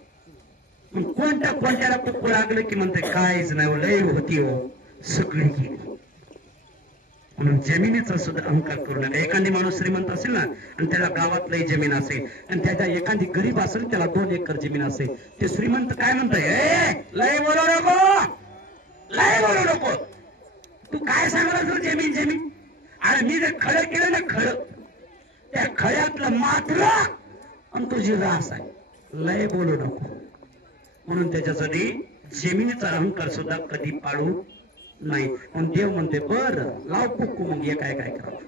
कोणत्या कोणत्याला कुक्कू लागलं की म्हणते काहीच नाही, लय होती हो सगळी गेली. म्हणून जमिनीचा सुद्धा अहंकार करू नका. एखादी माणूस श्रीमंत असेल ना आणि त्याला गावात लई जमीन असेल आणि त्याच्या एखादी गरीब असेल त्याला 2 एकर जमीन असेल, ते श्रीमंत काय म्हणतोय, लय बोलू नको, लय बोलू नको, तू काय सांगला तू जमीन जमीन, आणि मी जे खळं केलं ना खळं, त्या खळ्यातलं मात्र आणि तुझी रास आहे, लय बोलू नको. म्हणून त्याच्यासाठी जमिनीचा अहंकार सुद्धा कधी पाळू नाही. पण देव म्हणते बर लाव कुक्कू, मग हे काय काय करावं.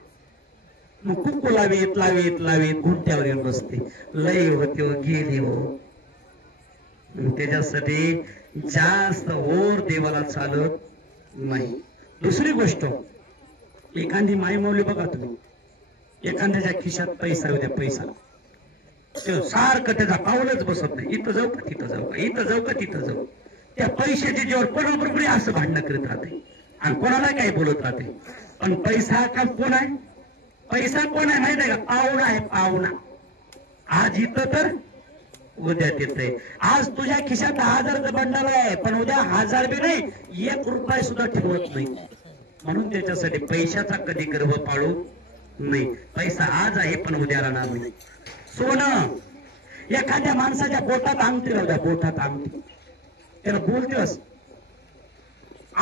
मग कुक्कू लावीत लावीत लावीत घुंट्यावर येऊन बसते, लय होते हो गेली हो. त्याच्यासाठी जास्त ओर देवाला चालत नाही. दुसरी गोष्ट, एखादी मायमौली बघा तुम्ही, एखाद्याच्या खिशात पैसा उद्या पैसा, सारखं त्याचा पाऊलच बसत नाही, इथं जाऊ का तिथं जाऊ का, इथं जाऊ का तिथं जाऊ. त्या पैशाच्या जेव्हा कोणाबरोबर असं भांडणं करत राहते आणि कोणाला काही बोलत राहते. पण पैसा का कोण आहे, पैसा कोण आहे माहित आहे का, पाहुणा आहे पाहुणा. आज इथं तर उद्या तिथे. आज तुझ्या खिशात 1000चं बंडल आहे पण उद्या 1000 बी नाही, 1 रुपया सुद्धा ठेवत नाही. म्हणून त्याच्यासाठी पैशाचा कधी गर्व पाळू नाही. पैसा आज आहे पण उद्या राहणार नाही. सोनं, एखाद्या माणसाच्या बोटात अंगठी राहू द्या, बोटात अंगठी, त्याला बोलतेस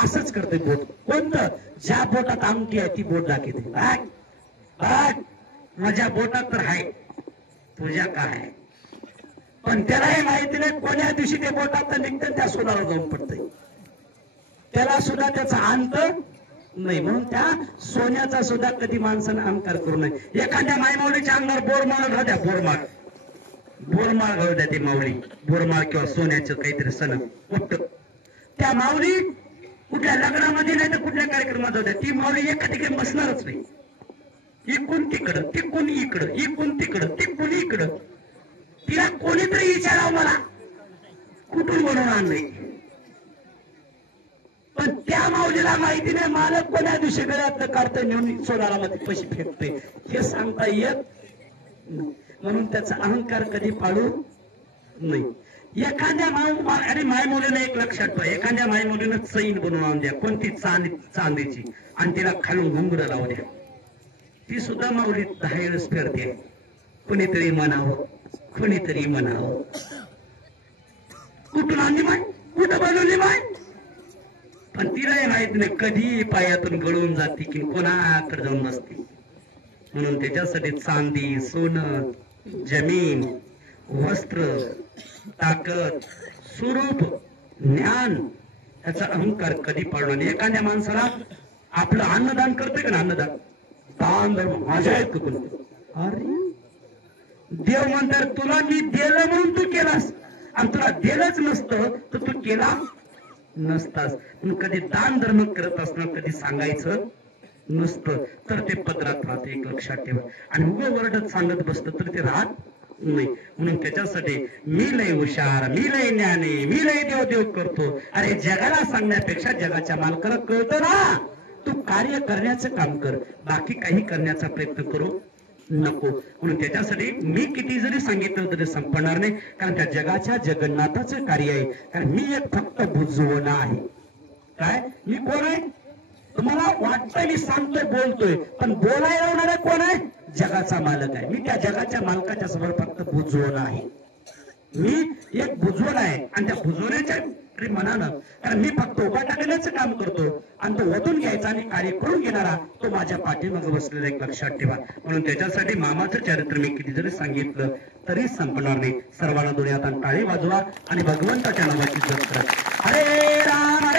असंच करते बोट. कोणतं, ज्या बोटात अंगठी आहे ती बोट दाखवते, माझ्या बोटात तर आहे, तुझ्या काय. पण त्याला हे माहिती नाही कोण्या दिवशी ते बोटात निघतं त्या सोनाला जाऊन पडतंय, त्याला सुद्धा त्याचा अंत नाही. म्हणून त्या सोन्याचा सुद्धा कधी माणसानं अहंकार करू नये. एखाद्या मायमाऊलीच्या अंगावर बोरमाळ घालू द्या, बोरमाळ, बोरमाळ घालू द्या. ती माऊली बोरमाळ किंवा सोन्याचं काहीतरी सण कुठं, त्या माऊली कुठल्या लग्नामध्ये नाही तर कुठल्या कार्यक्रमात जाऊ द्या, ती माऊली एका ठिकाणी बसणारच नाही. इकून तिकडं, तिकून इकडं, इकून तिकडं, तिकून इकडं. तिला कोणीतरी विचारावं मला कुठून बनवून आणलंय. पण त्या माऊलीला माहिती नाही मालक कोण्या दिवशी गळ्यातलं काढतं नेऊन सोनारामध्ये पैसे फेकते, हे सांगता येत. म्हणून त्याचा अहंकार कधी पाळू नाही. एखाद्या आणि मायमुलीने एक लक्षात ठेवा, एखाद्या मायमुलीनं चैन बनवून आणून द्या, कोणती चांदीची, आणि तिला खालून घुंगरं लावू द्या, ती सुद्धा माऊली 10 वेळेस फिरते. कोणीतरी म्हणावं, कोणीतरी म्हणावं, कुठून आणली माय, कुठं बनवली माय. पण तिलाही माहित नाही कधी पायातून गळून जाते की कोणाकडे जाऊन बसते. म्हणून त्याच्यासाठी चांदी, सोनं, जमीन, वस्त्र, ताकद, स्वरूप, ज्ञान याचा अहंकार कधी पाळू नये. एखाद्या माणसाला आपलं अन्नदान करतोय का ना, अन्नदान, दान धर्म माझ्या आहेत का कोण, अरे देव म्हणतात तुला मी दिलं म्हणून तू केलास, आणि तुला दिलंच नसतं तर तू केला नसतास. म्हणून कधी दान धर्म करत असणं कधी सांगायचं नसतं, तर ते पदरात राहते, एक लक्षात ठेवा. आणि उगं वरडत सांगत बसतं तर ते राहत नाही. म्हणून त्याच्यासाठी मी लय हुशार, मी लय ज्ञानी, मी लय देव देव करतो. अरे जगाला सांगण्यापेक्षा जगाच्या मालकाला कळतं ना, तू कार्य करण्याचं काम कर, बाकी काही करण्याचा प्रयत्न करू नको. म्हणून त्याच्यासाठी मी किती जरी सांगितलं तरी संपणार नाही, कारण त्या जगाच्या जगन्नाथाचं कार्य आहे. कारण मी एक फक्त बुजवणं आहे. काय, मी कोण आहे तुम्हाला वाटतंय, मी सांगतोय बोलतोय, पण बोलायला येणारा कोण आहे, जगाचा मालक आहे. मी त्या जगाच्या मालकाच्या समोर फक्त बुजवणं आहे. मी एक बुजवण आहे, आणि त्या बुजवण्याच्या मनानं, कारण मी फक्त उभा टाकण्याचं काम करतो, आणि तो ओतून घ्यायचा आणि कार्य करून घेणारा तो माझ्या पाठीमागे बसलेला, एक लक्षात ठेवा. म्हणून त्याच्यासाठी मामाचं चरित्र मी किती जरी सांगितलं तरी संपणार नाही. सर्वांना दोन्ही हातांनी टाळी वाजवा आणि भगवंताच्या नावाची जप करा. हरे राम